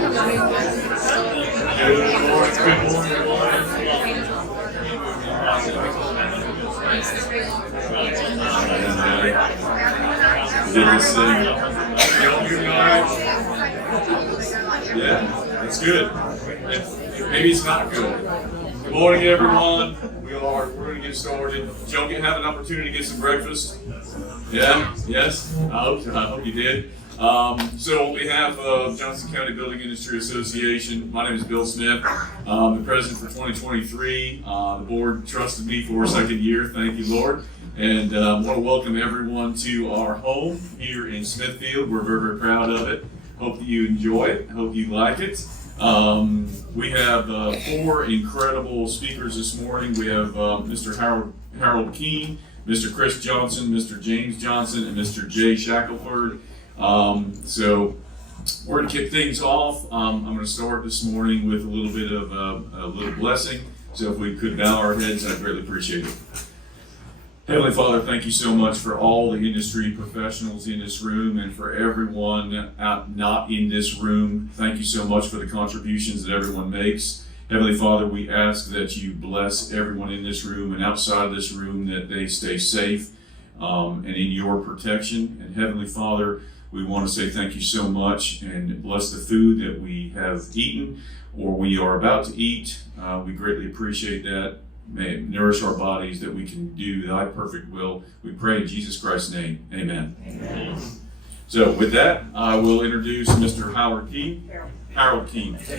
Good to see you. Yeah, that's good. Maybe it's not good. Good morning, everyone. We're going to get started. Did y'all have an opportunity to get some breakfast? Yeah? Yes? I hope you did. So on behalf of Johnston County Building Industry Association, my name is Bill Smith. I'm the president for 2023. The board trusted me for a second year. Thank you, Lord. And I want to welcome everyone to our home here in Smithfield. We're very, very proud of it. Hope that you enjoy it. Hope you like it. We have 4 incredible speakers this morning. We have Mr. Harold Keene, Mr. Chris Johnston, Mr. James Johnston, and Mr. Jay Shackelford. So we're going to kick things off. I'm going to start this morning with a little bit of a little blessing. So if we could bow our heads, I'd greatly appreciate it. Heavenly Father, thank you so much for all the industry professionals in this room and for everyone not in this room. Thank you so much for the contributions that everyone makes. Heavenly Father, we ask that you bless everyone in this room and outside of this room, that they stay safe and in your protection. And Heavenly Father, we want to say thank you so much and bless the food that we have eaten or we are about to eat. We greatly appreciate that. May it nourish our bodies that we can do thy perfect will. We pray in Jesus Christ's name. Amen. Amen. So with that, I will introduce Mr. Harold Keene. Harold Keene. So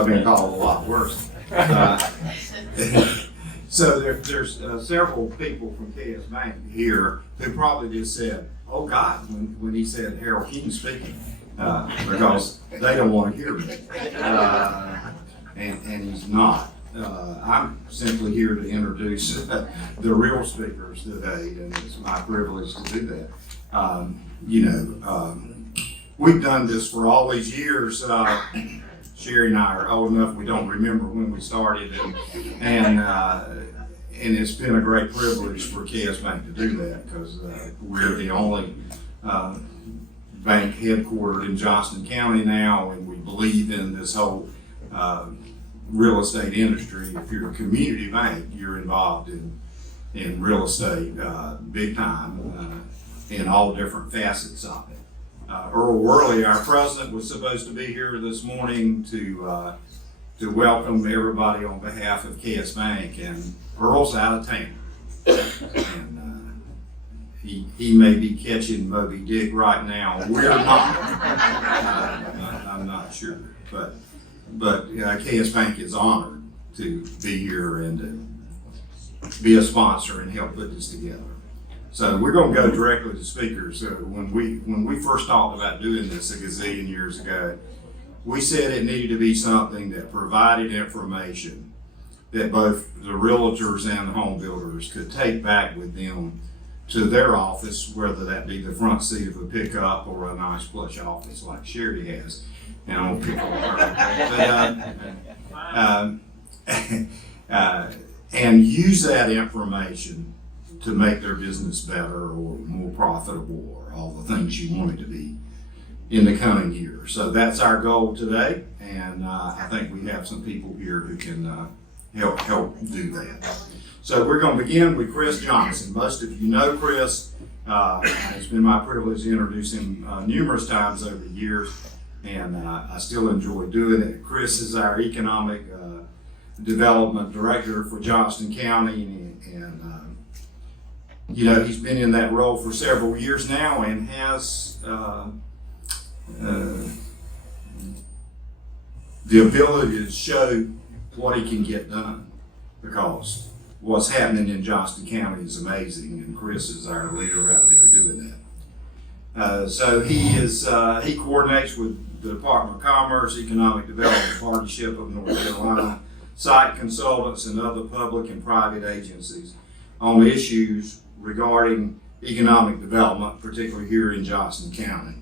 I've been called a lot worse. So there's several people from KS Bank here who probably just said, "Oh God," when he said Harold Keene speaking. Because they don't want to hear me, and he's not. I'm simply here to introduce the real speakers today, and it's my privilege to do that. We've done this for all these years. Sherry and I are old enough we don't remember when we started, and it's been a great privilege for KS Bank to do that because we're the only bank headquartered in Johnston County now, and we believe in this whole real estate industry. If you're a community bank, you're involved in real estate big time in all different facets of it. Earl Worley, our president, was supposed to be here this morning to welcome everybody on behalf of KS Bank, and Earl's out of town. And, He may be catching Moby Dick right now. We're not. I'm not sure, but KS Bank is honored to be here and to be a sponsor and help put this together. So we're going to go directly to speakers. When we first talked about doing this a gazillion years ago, we said it needed to be something that provided information that both the realtors and the home builders could take back with them to their office, whether that be the front seat of a pickup or a nice plush office like Sherry has. And I won't pick on her. And use that information to make their business better or more profitable or all the things you want it to be in the coming year. So that's our goal today, and I think we have some people here who can help do that. So we're going to begin with Chris Johnston. Most of you know Chris. It's been my privilege to introduce him numerous times over the years, and I still enjoy doing it. Chris is our economic development director for Johnston County, and he's been in that role for several years now and has the ability to show what he can get done, because what's happening in Johnston County is amazing, and Chris is our leader out there doing that. So he coordinates with the Department of Commerce, Economic Development Partnership of North Carolina, site consultants, and other public and private agencies on issues regarding economic development, particularly here in Johnston County.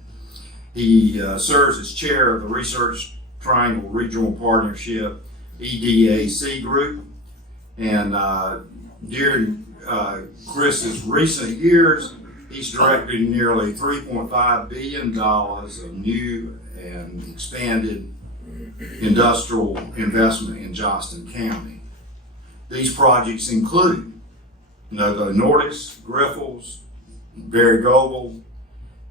He serves as chair of the Research Triangle Regional Partnership EDAC group, and during Chris's recent years, he's directed nearly $3.5 billion of new and expanded industrial investment in Johnston County. These projects include Novo Nordisk, Grifols, Barry Goebel,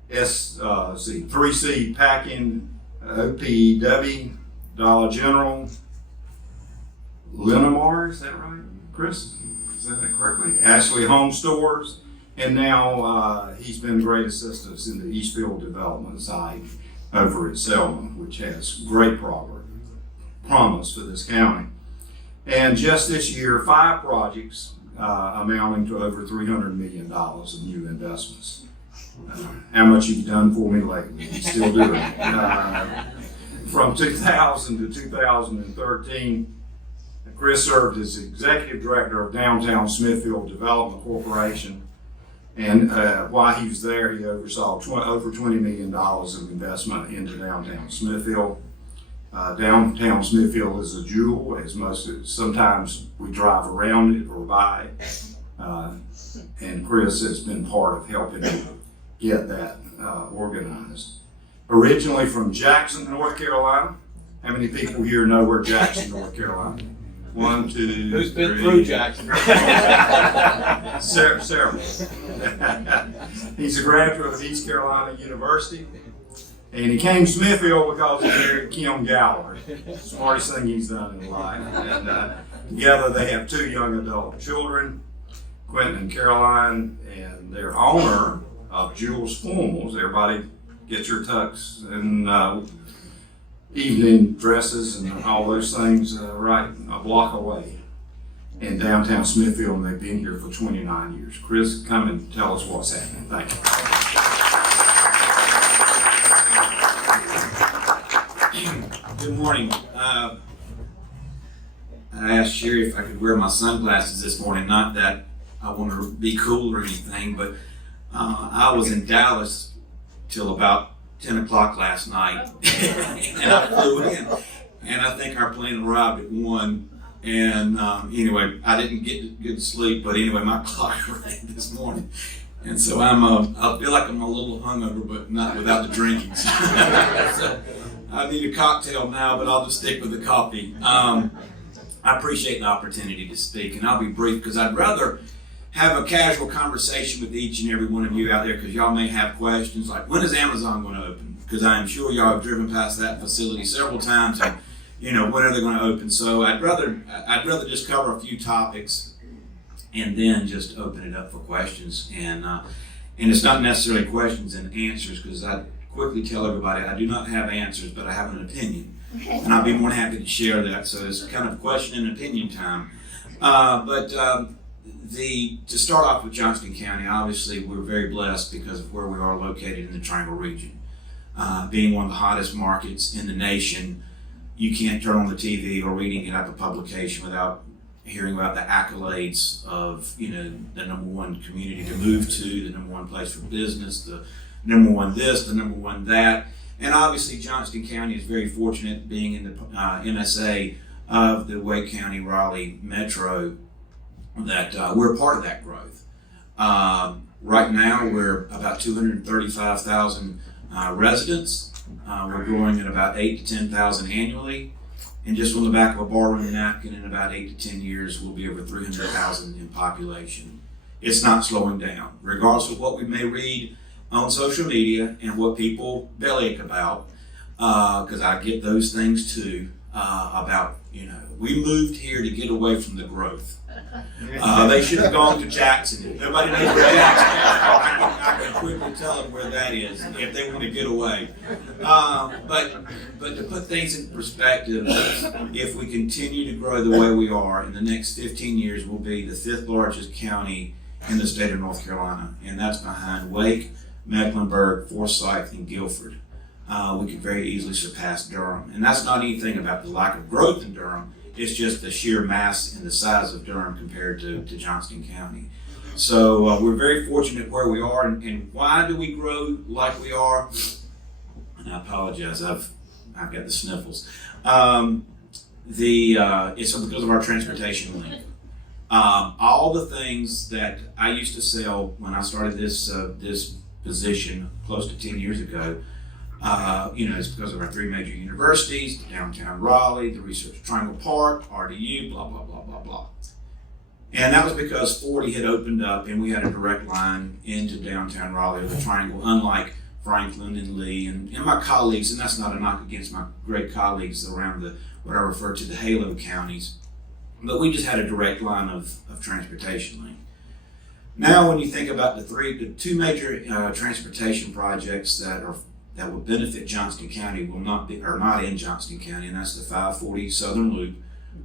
3C Packing, OPW, Dollar General, Linamar, is that right, Chris? Is that correctly? Ashley Home Stores, and now he's been great assistance in the Eastfield development site over at Selma, which has great promise for this county. And just this year, 5 projects amounting to over $300 million of new investments. How much you've done for me lately? You still doing it. From 2000 to 2013, Chris served as Executive Director of Downtown Smithfield Development Corporation. And while he was there, he oversaw over $20 million of investment into downtown Smithfield. Downtown Smithfield is a jewel, as sometimes we drive around it or by it. And Chris has been part of helping get that organized. Originally from Jackson, North Carolina. How many people here know where Jackson, North Carolina? 1, 2, Who's been 3. through Jackson? Several. He's a graduate of East Carolina University, and he came to Smithfield because he married Kim Gallagher. Smartest thing he's done in life. And together they have 2 young adult children, Quentin and Caroline, and they're owner of Jules Formals. Everybody get your tux and evening dresses and all those things right a block away in downtown Smithfield, and they've been here for 29 years. Chris, come and tell us what's happening. Thank you. Good morning. I asked Sherry if I could wear my sunglasses this morning. Not that I want to be cool or anything, but I was in Dallas till about 10 o'clock last night, and I flew in, and I think our plane arrived at 1, and anyway, I didn't get good sleep, but anyway, my clock rang this morning, and so I feel like I'm a little hungover, but not without the drinking. So I need a cocktail now, but I'll just stick with the coffee. I appreciate the opportunity to speak, and I'll be brief because I'd rather have a casual conversation with each and every one of you out there, because y'all may have questions like, when is Amazon going to open? Because I am sure y'all have driven past that facility several times, and when are they going to open? So I'd rather just cover a few topics and then just open it up for questions. And it's not necessarily questions and answers, because I quickly tell everybody I do not have answers, but I have an opinion, and I'll be more than happy to share that. So it's kind of question and opinion time. To start off with Johnston County, obviously we're very blessed because of where we are located in the Triangle region. Being one of the hottest markets in the nation, you can't turn on the TV or read any type of publication without hearing about the accolades of the #1 community to move to, the #1 place for business, the #1 this, the #1 that. And obviously Johnston County is very fortunate being in the MSA of the Wake County Raleigh Metro, that we're a part of that growth. Right now, we're about 235,000 residents. We're growing at about 8 to 10,000 annually. And just on the back of a barroom napkin, in about 8 to 10 years, we'll be over 300,000 in population. It's not slowing down, regardless of what we may read on social media and what people bellyache about, because I get those things too, about, we moved here to get away from the growth. They should have gone to Jackson. Nobody knows where Jackson is. I can quickly tell them where that is if they want to get away. But to put things in perspective, if we continue to grow the way we are, in the next 15 years, we'll be the 5th largest county in the state of North Carolina, and that's behind Wake, Mecklenburg, Forsyth, and Guilford. We could very easily surpass Durham, and that's not anything about the lack of growth in Durham. It's just the sheer mass and the size of Durham compared to Johnston County. So we're very fortunate where we are, and why do we grow like we are? And I apologize, I've got the sniffles. It's because of our transportation link. All the things that I used to sell when I started this position close to 10 years ago, it's because of our three major universities, downtown Raleigh, the Research Triangle Park, RDU, blah, blah, blah, blah, blah. And that was because 40 had opened up and we had a direct line into downtown Raleigh or the Triangle, unlike Franklin and Lee and my colleagues, and that's not a knock against my great colleagues around what I refer to the Halo counties, but we just had a direct line of transportation link. Now, when you think about the two major transportation projects that will benefit Johnston County are not in Johnston County, and that's the 540 Southern Loop,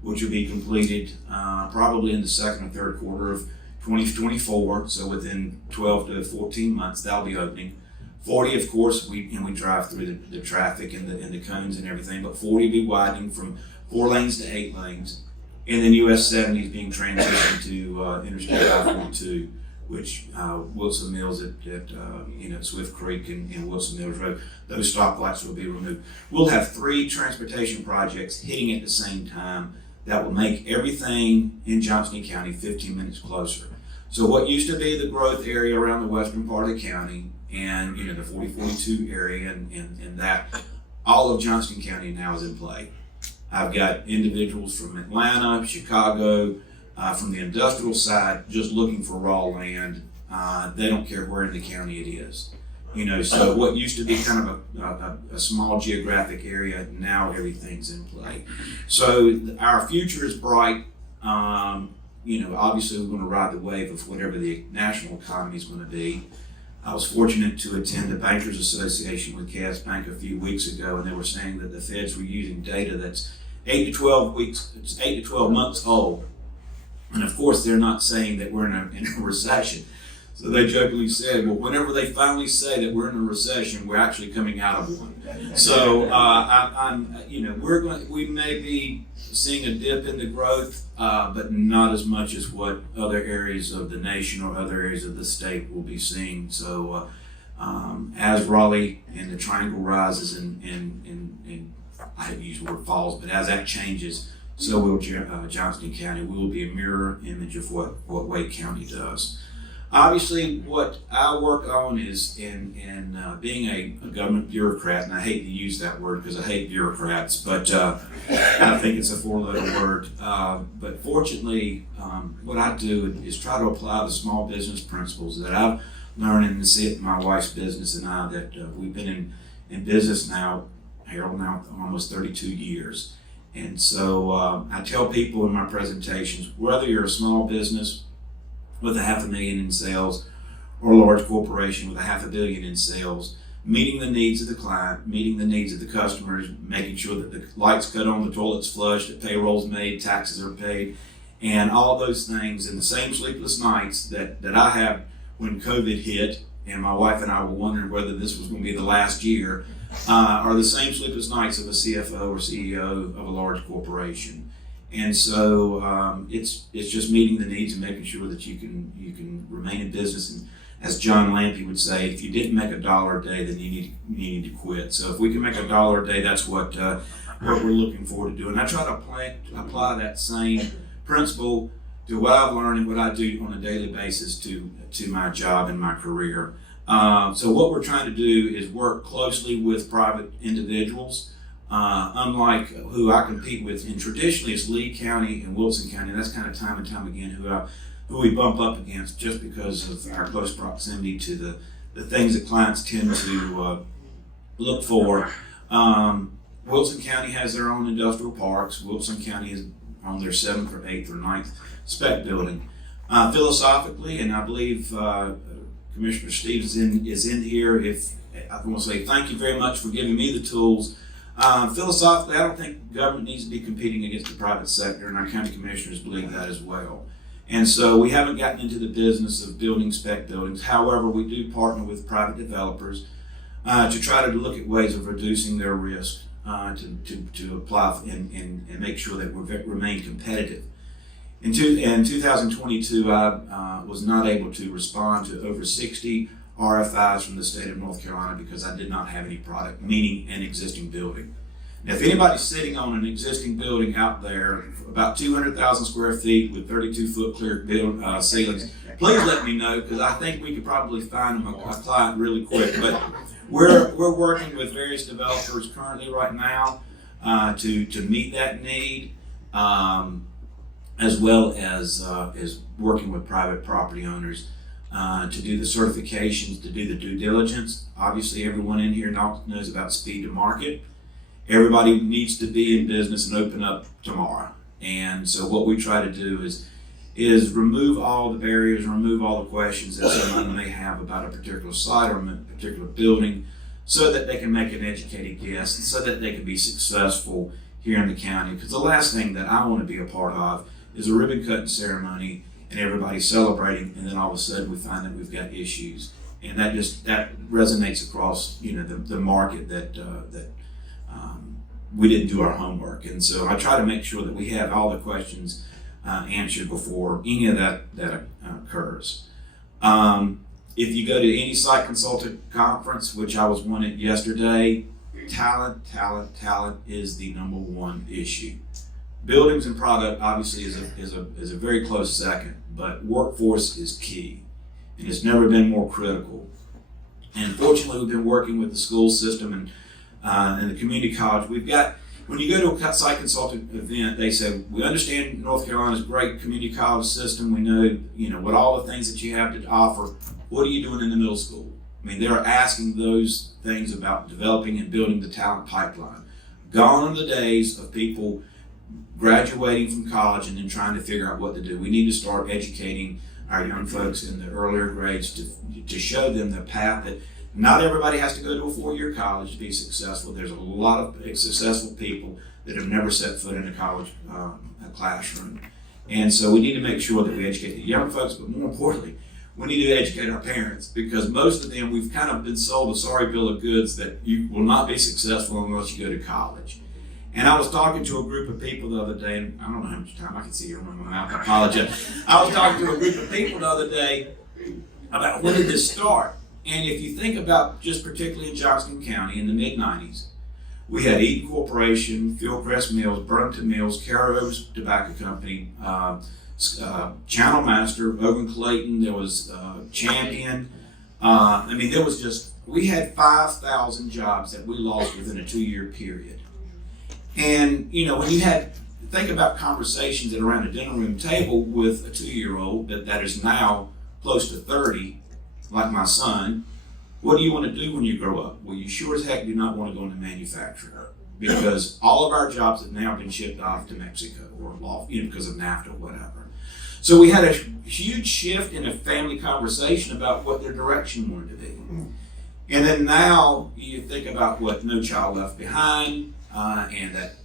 which will be completed probably in the second or third quarter of 2024. So within 12 to 14 months, that'll be opening. 40, of course, we drive through the traffic and the cones and everything, but 40 will be widening from 4 lanes to 8 lanes. And then US 70 is being transitioned to Interstate I-42, which Wilson Mills at Swift Creek and Wilson Mills Road, those stoplights will be removed. We'll have 3 transportation projects hitting at the same time that will make everything in Johnston County 15 minutes closer. So what used to be the growth area around the western part of the county and the 4042 area and that, all of Johnston County now is in play. I've got individuals from Atlanta, Chicago, from the industrial side, just looking for raw land. They don't care where in the county it is. So what used to be kind of a small geographic area, now everything's in play. So our future is bright. Obviously we're going to ride the wave of whatever the national economy is going to be. I was fortunate to attend the Bankers Association with Cass Bank a few weeks ago, and they were saying that the feds were using data that's 8 to 12 months old. And of course, they're not saying that we're in a recession. So they jokingly said, well, whenever they finally say that we're in a recession, we're actually coming out of one. So we may be seeing a dip in the growth, but not as much as what other areas of the nation or other areas of the state will be seeing. So as Raleigh and the Triangle rises and I hate to use the word falls, but as that changes, so will Johnston County. We will be a mirror image of what Wake County does. Obviously, what I work on is in being a government bureaucrat, and I hate to use that word because I hate bureaucrats, but I think it's a 4-letter word. But fortunately, what I do is try to apply the small business principles that I've learned and see it in my wife's business and I, that we've been in business now, Harold, now almost 32 years. And so I tell people in my presentations, whether you're a small business with $500,000 in sales or a large corporation with $500 million in sales, meeting the needs of the client, meeting the needs of the customers, making sure that the lights cut on, the toilet's flushed, that payroll's made, taxes are paid, and all those things, and the same sleepless nights that I had when COVID hit, and my wife and I were wondering whether this was going to be the last year, are the same sleepless nights of a CFO or CEO of a large corporation. And so it's just meeting the needs and making sure that you can remain in business. And as John Lampy would say, if you didn't make $1 a day, then you need to quit. So if we can make $1 a day, that's what we're looking forward to doing. I try to apply that same principle to what I've learned and what I do on a daily basis to my job and my career. So what we're trying to do is work closely with private individuals. Unlike who I compete with, and traditionally it's Lee County and Wilson County. That's kind of time and time again who we bump up against just because of our close proximity to the things that clients tend to look for. Wilson County has their own industrial parks. Wilson County is on their 7th or 8th or 9th spec building. Philosophically, and I believe Commissioner Stevens is in here. If I want to say thank you very much for giving me the tools. Philosophically, I don't think government needs to be competing against the private sector, and our county commissioners believe that as well. And so we haven't gotten into the business of building spec buildings. However, we do partner with private developers to try to look at ways of reducing their risk to apply and make sure that we remain competitive. In 2022, I was not able to respond to over 60 RFIs from the state of North Carolina because I did not have any product, meaning an existing building. Now, if anybody's sitting on an existing building out there, about 200,000 square feet with 32-foot clear ceilings, please let me know, because I think we could probably find them a client really quick. But we're working with various developers currently right now to meet that need, as well as working with private property owners to do the certifications, to do the due diligence. Obviously, everyone in here knows about speed to market. Everybody needs to be in business and open up tomorrow. And so what we try to do is remove all the barriers, remove all the questions that someone may have about a particular site or a particular building, so that they can make an educated guess and so that they can be successful here in the county. Because the last thing that I want to be a part of is a ribbon cutting ceremony and everybody celebrating, and then all of a sudden we find that we've got issues. And that resonates across, the market that we didn't do our homework. And so I try to make sure that we have all the questions answered before any of that occurs. If you go to any site consultant conference, which I was one at yesterday, talent is the number one issue. Buildings and product obviously is a very close second, but workforce is key, and it's never been more critical. And fortunately, we've been working with the school system and the community college. We've got, when you go to a site consultant event, they say, we understand North Carolina's great community college system. We know, what all the things that you have to offer. What are you doing in the middle school? I mean, they're asking those things about developing and building the talent pipeline. Gone are the days of people graduating from college and then trying to figure out what to do. We need to start educating our young folks in the earlier grades to show them the path that not everybody has to go to a 4-year college to be successful. There's a lot of successful people that have never set foot in a college classroom. And so we need to make sure that we educate the young folks, but more importantly, we need to educate our parents, because most of them, we've kind of been sold a sorry bill of goods that you will not be successful unless you go to college. And I was talking to a group of people the other day, and I don't know how much time I can see you on my mouth, I apologize. I was talking to a group of people the other day about when did this start. And if you think about just particularly in Johnston County in the mid-90s, we had Eaton Corporation, Fieldcrest Mills, Burlington Mills, Carro's Tobacco Company, Channel Master, Ogun Clayton, there was Champion. There was just, we had 5,000 jobs that we lost within a 2-year period. And, when you think about conversations at around a dinner room table with a 2-year-old that is now close to 30, like my son, what do you want to do when you grow up? Well, you sure as heck do not want to go into manufacturing, because all of our jobs have now been shipped off to Mexico or because of NAFTA or whatever. So we had a huge shift in a family conversation about what their direction wanted to be. And then now you think about what No Child Left Behind, and that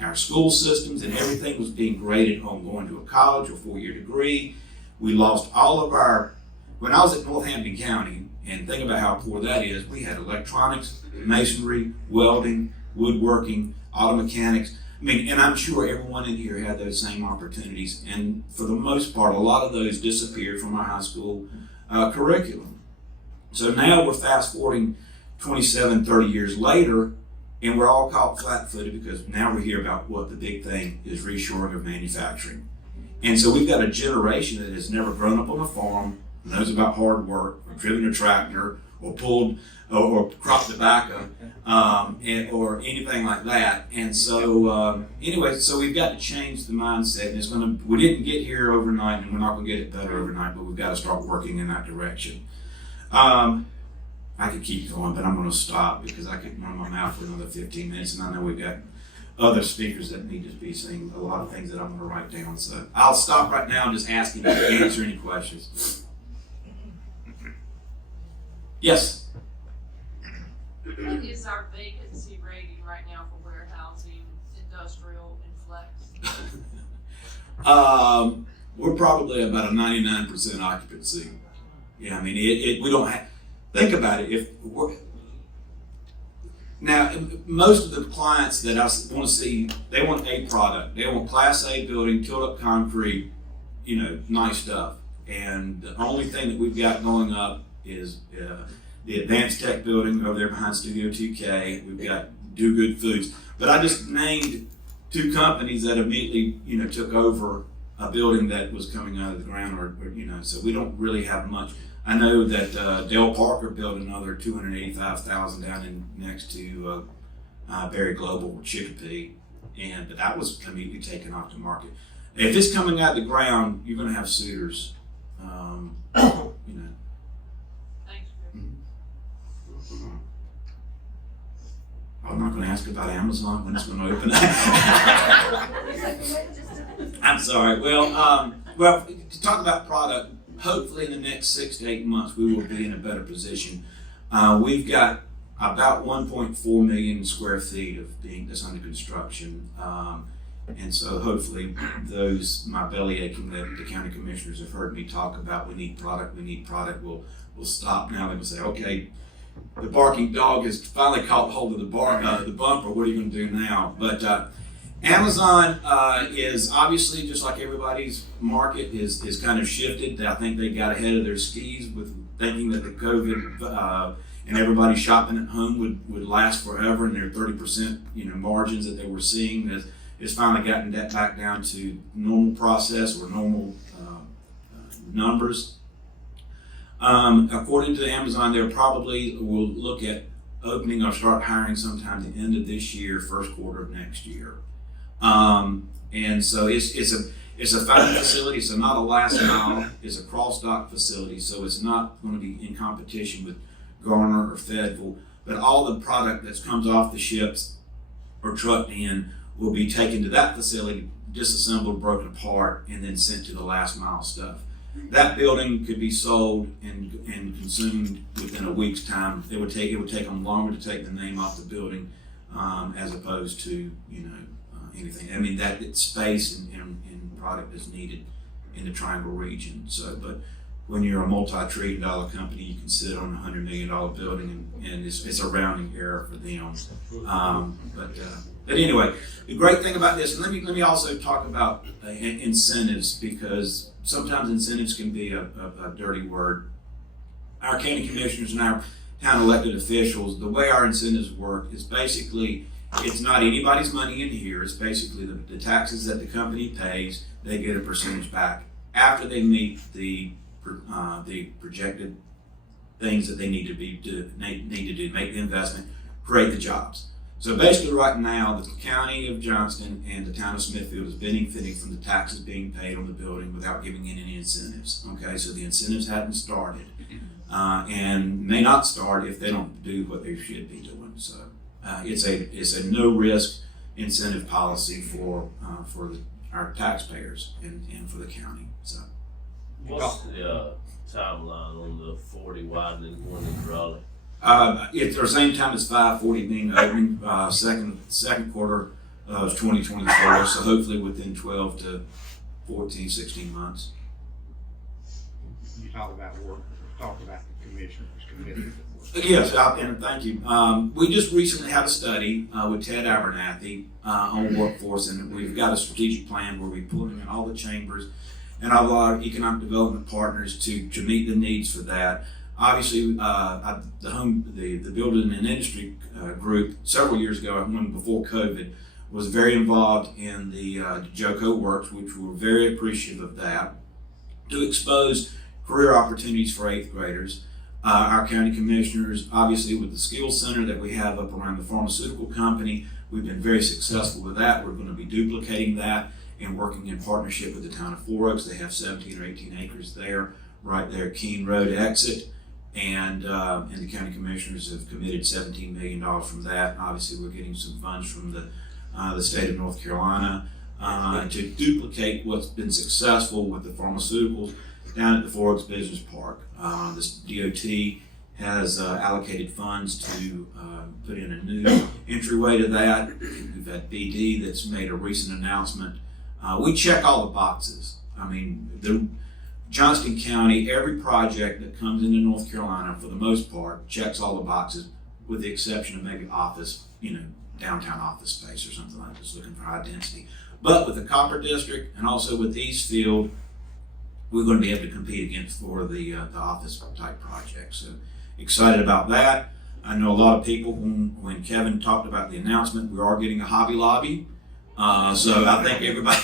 our school systems and everything was being graded on going to a college or 4-year degree. We lost all of our, when I was at Northampton County, and think about how poor that is, we had electronics, masonry, welding, woodworking, auto mechanics. And I'm sure everyone in here had those same opportunities. And for the most part, a lot of those disappeared from our high school curriculum. So now we're fast forwarding 27, 30 years later, and we're all caught flat-footed because now we hear about what the big thing is, reshoring of manufacturing. And so we've got a generation that has never grown up on a farm, knows about hard work, or driven a tractor, or pulled or cropped tobacco, or anything like that. And so so we've got to change the mindset. And we didn't get here overnight, and we're not going to get it better overnight, but we've got to start working in that direction. I could keep going, but I'm going to stop because I could run my mouth for another 15 minutes, and I know we've got other speakers that need to be saying a lot of things that I'm going to write down. So I'll stop right now and just ask you to answer any questions. Yes? What is our vacancy rating right now for warehousing, industrial, and flex? We're probably about a 99% occupancy. Yeah, we don't have, think about it, now, most of the clients that I want to see, they want a product. They want Class A building, tilt up concrete, nice stuff. And the only thing that we've got going up is the Advanced Tech building over there behind Studio 2K. We've got Do Good Foods. But I just named 2 companies that immediately, took over a building that was coming out of the ground, or so we don't really have much. I know that Dale Parker built another $285,000 down in next to Berry Global, Chicopee, but that was immediately taken off the market. If it's coming out of the ground, you're going to have suitors. Thanks, Chris. I'm not going to ask about Amazon when it's going to open. I'm sorry. Well, to talk about product, hopefully in the next 6 to 8 months, we will be in a better position. We've got about 1.4 million square feet that's under construction. And so hopefully my belly aching that the county commissioners have heard me talk about, we need product, will stop now. They will say, okay, the barking dog has finally caught hold of the bumper, what are you going to do now? But Amazon is obviously, just like everybody's market, is kind of shifted. I think they got ahead of their skis with thinking that the COVID and everybody shopping at home would last forever, and their 30% margins that they were seeing has finally gotten that back down to normal process or normal numbers. According to Amazon, they probably will look at opening or start hiring sometime at the end of this year, first quarter of next year. And so it's a fine facility. So not a last mile. It's a cross dock facility. So it's not going to be in competition with Garner or Fedville. But all the product that comes off the ships or trucked in will be taken to that facility, disassembled, broken apart, and then sent to the last mile stuff. That building could be sold and consumed within a week's time. It would take them longer to take the name off the building, as opposed to anything. I mean, that space and product is needed in the Triangle region. So, but when you're a multi-trillion dollar company, you can sit on a $100 million building, and it's a rounding error for them. But anyway, the great thing about this, and let me also talk about incentives, because sometimes incentives can be a dirty word. Our county commissioners and our town elected officials, the way our incentives work is basically, it's not anybody's money in here. It's basically the taxes that the company pays, they get a percentage back after they meet the projected things that they need to do, make the investment, create the jobs. So basically right now, the county of Johnston and the town of Smithfield is benefiting from the taxes being paid on the building without giving in any incentives. Okay, so the incentives hadn't started, and may not start if they don't do what they should be doing. So it's a no risk incentive policy for our taxpayers and for the county. So what's the timeline on the 40 widening going in Raleigh? At the same time as 540 being opening, second quarter of 2024, so hopefully within 12 to 14, 16 months. You talk about work, talk about the commissioners committee. Yes, and thank you. We just recently had a study with Ted Abernathy on workforce, and we've got a strategic plan where we're pulling in all the chambers and all our economic development partners to meet the needs for that. Obviously, the Building and Industry group several years ago, before COVID, was very involved in the JOCO Works, which we were very appreciative of that, to expose career opportunities for 8th graders. Our county commissioners, obviously with the skills center that we have up around the pharmaceutical company, we've been very successful with that. We're going to be duplicating that and working in partnership with the town of 4 Oaks. They have 17 or 18 acres there, right there, Keene Road exit. And the county commissioners have committed $17 million from that. Obviously, we're getting some funds from the state of North Carolina to duplicate what's been successful with the pharmaceuticals down at the 4 Oaks Business Park. This DOT has allocated funds to put in a new entryway to that. We've had BD that's made a recent announcement. We check all the boxes. I mean, Johnston County, every project that comes into North Carolina, for the most part, checks all the boxes, with the exception of maybe office, downtown office space or something like this, looking for high density. But with the Copper District and also with Eastfield, we're going to be able to compete against for the office type projects. So excited about that. I know a lot of people, when Kevin talked about the announcement, we are getting a Hobby Lobby. So I think everybody,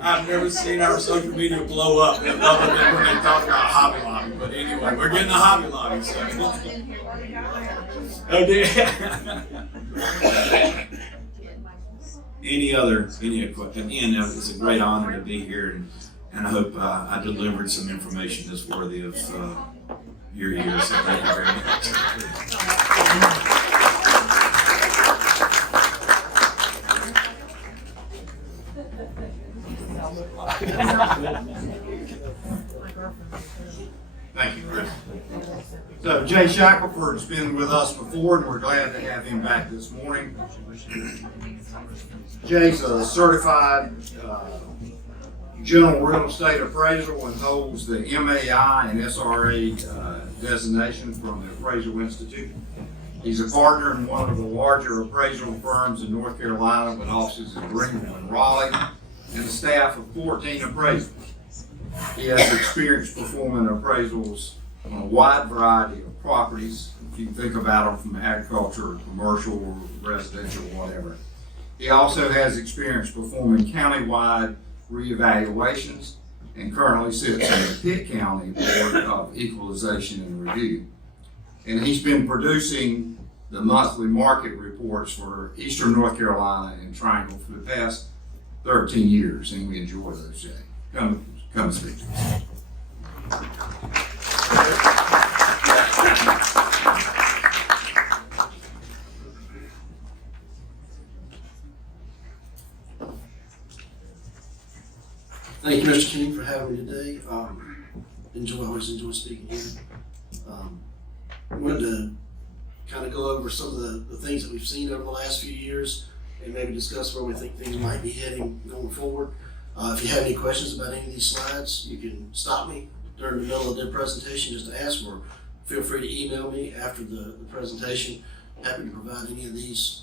I've never seen our social media blow up other than when they talk about Hobby Lobby. But anyway, we're getting a Hobby Lobby. So. Any other questions? Again, it's a great honor to be here, and I hope I delivered some information that's worthy of your ears. So thank you very much. Thank you, Chris. So Jay Shackelford's been with us before, and we're glad to have him back this morning. Jay's a certified general real estate appraisal and holds the MAI and SRA designation from the Appraisal Institute. He's a partner in one of the larger appraisal firms in North Carolina with offices in Greenville and Raleigh, and a staff of 14 appraisals. He has experience performing appraisals on a wide variety of properties. If you think about them from agriculture, commercial, residential, whatever. He also has experience performing county-wide reevaluations and currently sits on the Pitt County Board of Equalization and Review. And he's been producing the monthly market reports for Eastern North Carolina and Triangle for the past 13 years, and we enjoy those, Jay. Come speak to us. Thank you, Mr. King, for having me today. Always enjoy speaking here. I wanted to kind of go over some of the things that we've seen over the last few years and maybe discuss where we think things might be heading going forward. If you have any questions about any of these slides, you can stop me during the middle of the presentation just to ask, or feel free to email me after the presentation. Happy to provide any of these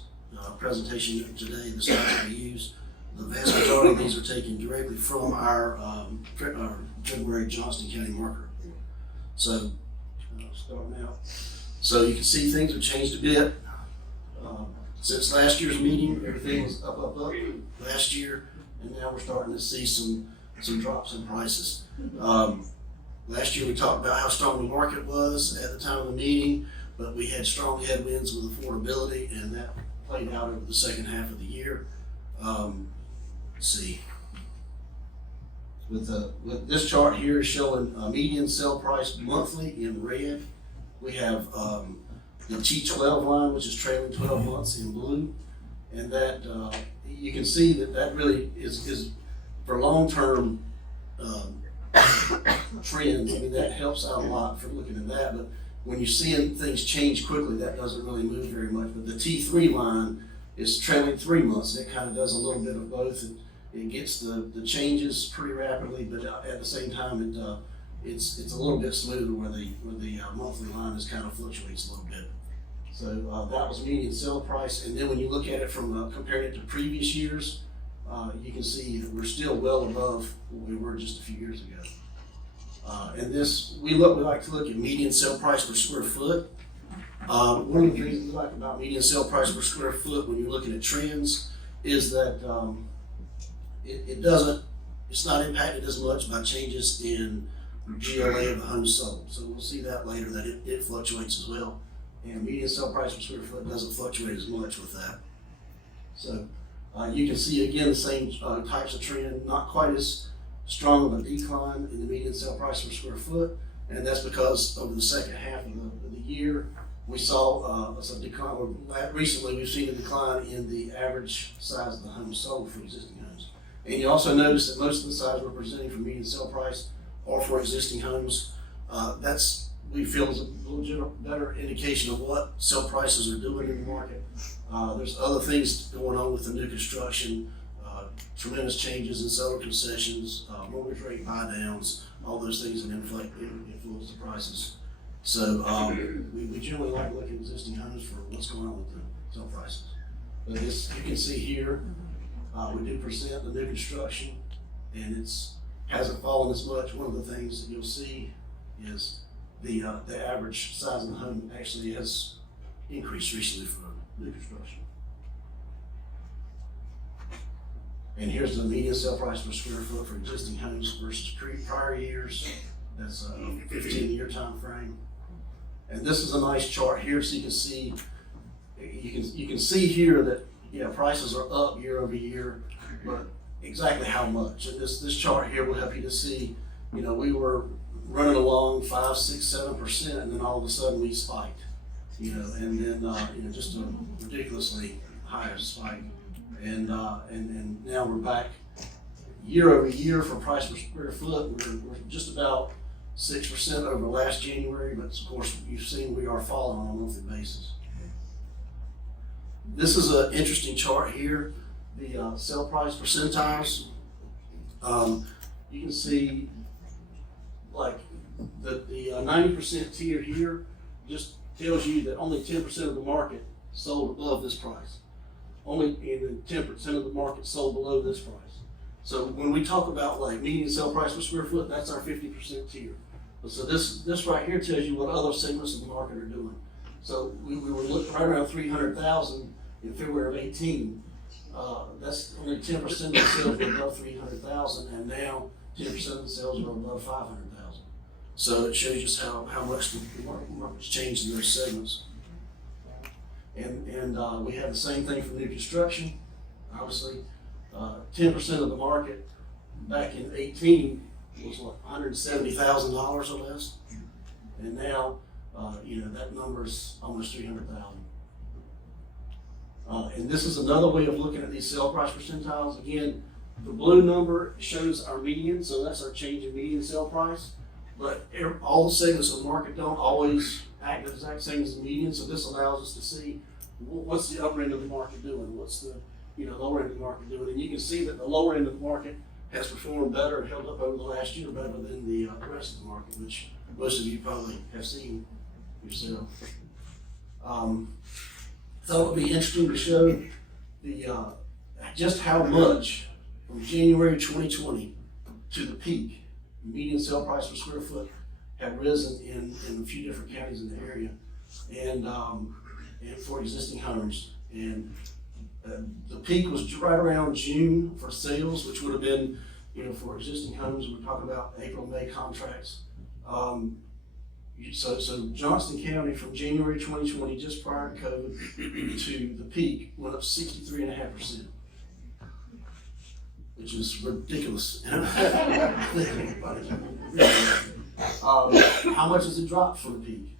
presentation today, the slides that we use. The vast majority of these are taken directly from our February Johnston County marker. So, I'll start now. So you can see things have changed a bit. Since last year's meeting, everything was up last year, and now we're starting to see some drops in prices. Last year we talked about how strong the market was at the time of the meeting, but we had strong headwinds with affordability, and that played out over the second half of the year. Let's see. With this chart here showing median sale price monthly in red, we have the T12 line, which is trailing 12 months in blue, and that you can see that really is for long-term trends. I mean, that helps out a lot for looking at that, but when you're seeing things change quickly, that doesn't really move very much. But the T3 line is trailing 3 months, and it kind of does a little bit of both. It gets the changes pretty rapidly, but at the same time, it's a little bit smoother where the monthly line is kind of fluctuates a little bit. So that was median sale price, and then when you look at it from comparing it to previous years, you can see that we're still well above what we were just a few years ago. And this, we like to look at median sale price per square foot. One of the things we like about median sale price per square foot when you're looking at trends is that it's not impacted as much by changes in GLA of the homes sold. So we'll see that later, that it fluctuates as well. And median sale price per square foot doesn't fluctuate as much with that. So you can see again the same types of trend, not quite as strong of a decline in the median sale price per square foot, and that's because over the second half of the year we saw some decline. Recently we've seen a decline in the average size of the homes sold for existing homes. And you also notice that most of the size we're presenting for median sale price are for existing homes. We feel is a little better indication of what sale prices are doing in the market. There's other things going on with the new construction, tremendous changes in seller concessions, mortgage rate buy downs, all those things that influence the prices. So we generally like to look at existing homes for what's going on with the sale prices. But this, you can see here, we do present the new construction, and hasn't fallen as much. One of the things that you'll see is the average size of the home actually has increased recently for new construction. And here's the median sale price per square foot for existing homes versus prior years. That's a 15-year time frame. And this is a nice chart here, so you can see here that prices are up year over year, but exactly how much. And this chart here will help you to see, we were running along 5, 6, 7%, and then all of a sudden we spiked, and then just a ridiculously higher spike. And now we're back year over year for price per square foot. We're just about 6% over last January, but of course you've seen we are falling on a monthly basis. This is an interesting chart here, the sale price percentiles. You can see like the 90% tier here just tells you that only 10% of the market sold above this price. And then 10% of the market sold below this price. So when we talk about like median sale price per square foot, that's our 50% tier. So this right here tells you what other segments of the market are doing. So we were looking right around 300,000 in February of 18. That's only 10% of the sales were above 300,000, and now 10% of the sales are above 500,000. So it shows you how much the market's changed in those segments. And we have the same thing for new construction. Obviously, 10% of the market back in 18 was what, $170,000 or less, and now that number is almost 300,000. And this is another way of looking at these sale price percentiles. Again, the blue number shows our median, so that's our change in median sale price. But all the segments of the market don't always act the exact same as the median, so this allows us to see what's the upper end of the market doing, what's the lower end of the market doing, and you can see that the lower end of the market has performed better and held up over the last year better than the rest of the market, which most of you probably have seen yourself. Thought it would be interesting to show the just how much from January 2020 to the peak, median sale price per square foot have risen in a few different counties in the area, and for existing homes. And the peak was right around June for sales, which would have been, for existing homes, we're talking about April, May contracts. So Johnston County from January 2020, just prior to COVID, to the peak went up 63.5%, which is ridiculous. How much has it dropped from the peak?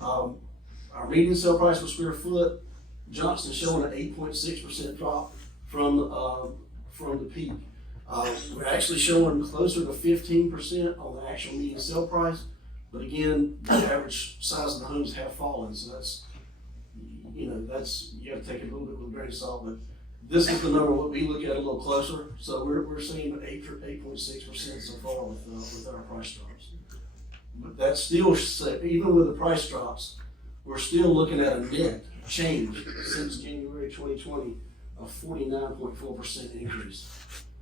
Our median sale price per square foot, Johnston showing an 8.6% drop from the peak. We're actually showing closer to 15% on the actual median sale price, but again, the average size of the homes have fallen, so that's you got to take it a little bit with a grain of salt. But this is the number what we look at a little closer. So we're seeing 8.6% so far with our price drops. But that's still, even with the price drops, we're still looking at a net change since January 2020 of 49.4% increase.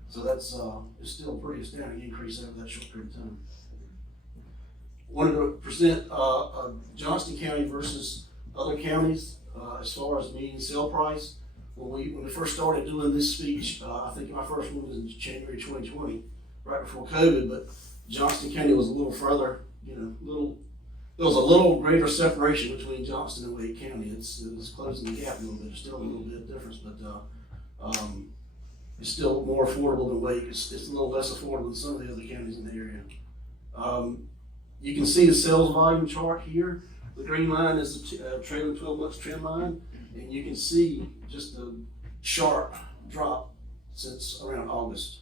So that's it's still a pretty astounding increase over that short period of time. Wanted to present Johnston County versus other counties as far as median sale price. When we first started doing this speech, I think my first one was in January 2020, right before COVID. But Johnston County was a little further, there was a little greater separation between Johnston and Wake County. It's closing the gap a little bit. There's still a little bit of difference, but it's still more affordable than Wake. It's a little less affordable than some of the other counties in the area. You can see the sales volume chart here. The green line is the trailing 12 months trend line, and you can see just the sharp drop since around August.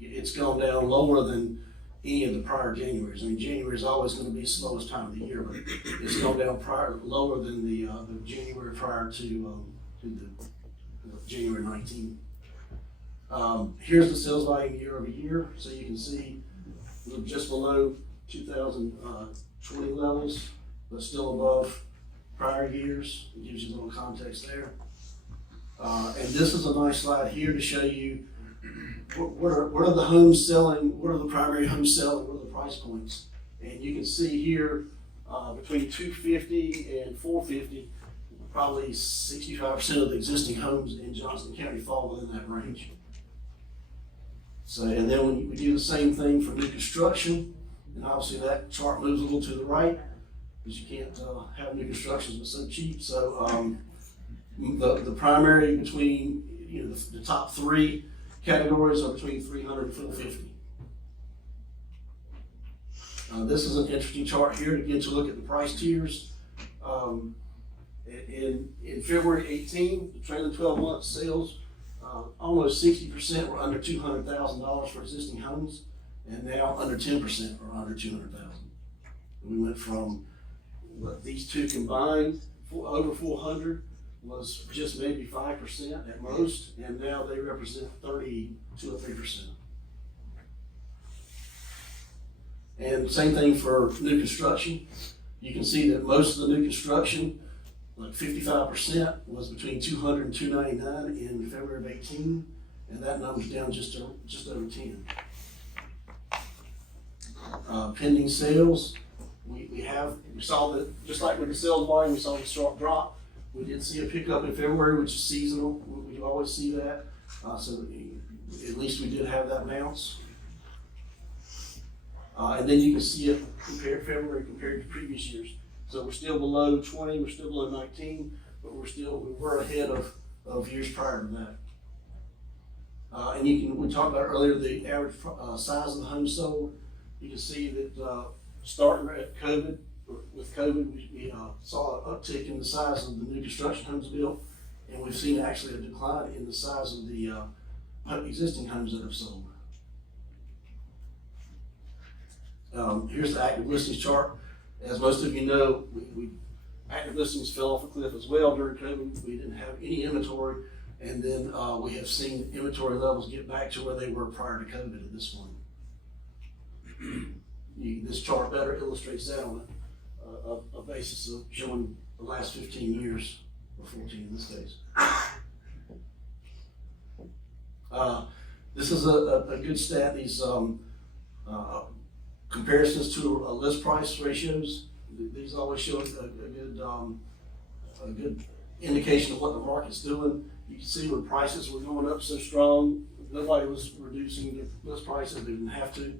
It's gone down lower than any of the prior Januaries. I mean, January is always going to be the slowest time of the year, but it's gone down lower than the January prior to the January 19. Here's the sales volume year over year, so you can see we're just below 2020 levels, but still above prior years. It gives you a little context there. And this is a nice slide here to show you what are the homes selling, what are the primary homes selling, what are the price points. And you can see here, between 250 and 450, probably 65% of the existing homes in Johnston County fall within that range. So, and then when we do the same thing for new construction, and obviously that chart moves a little to the right, because you can't have new constructions with so cheap. So the primary between, you know, the top three categories are between 300 and 450. This is an interesting chart here, again, to look at the price tiers. In February 18, the trailing 12 month sales, almost 60% were under $200,000 for existing homes, and now under 10% are under $200,000. We went from these two combined, over 400 was just maybe 5% at most, and now they represent 32 or 3%. And same thing for new construction. You can see that most of the new construction, like 55%, was between 200 and 299 in February of 18, and that number's down just over 10. Pending sales, we saw that, just like with the sales volume, we saw the sharp drop. We did see a pickup in February, which is seasonal. We always see that. So at least we did have that bounce. And then you can see it February compared to previous years. So we're still below 20, we're still below 19, but we were ahead of years prior to that. And we talked about earlier the average size of the home sold. You can see that starting at COVID, with COVID, we saw an uptick in the size of the new construction homes built, and we've seen actually a decline in the size of the existing homes that have sold. Here's the active listings chart. As most of you know, active listings fell off a cliff as well during COVID. We didn't have any inventory, and then we have seen inventory levels get back to where they were prior to COVID at this point. This chart better illustrates that on a basis of showing the last 15 years, or 14 in this case. This is a good stat. These comparisons to list price ratios, these always show a good indication of what the market's doing. You can see when prices were going up so strong, nobody was reducing the list prices, they didn't have to,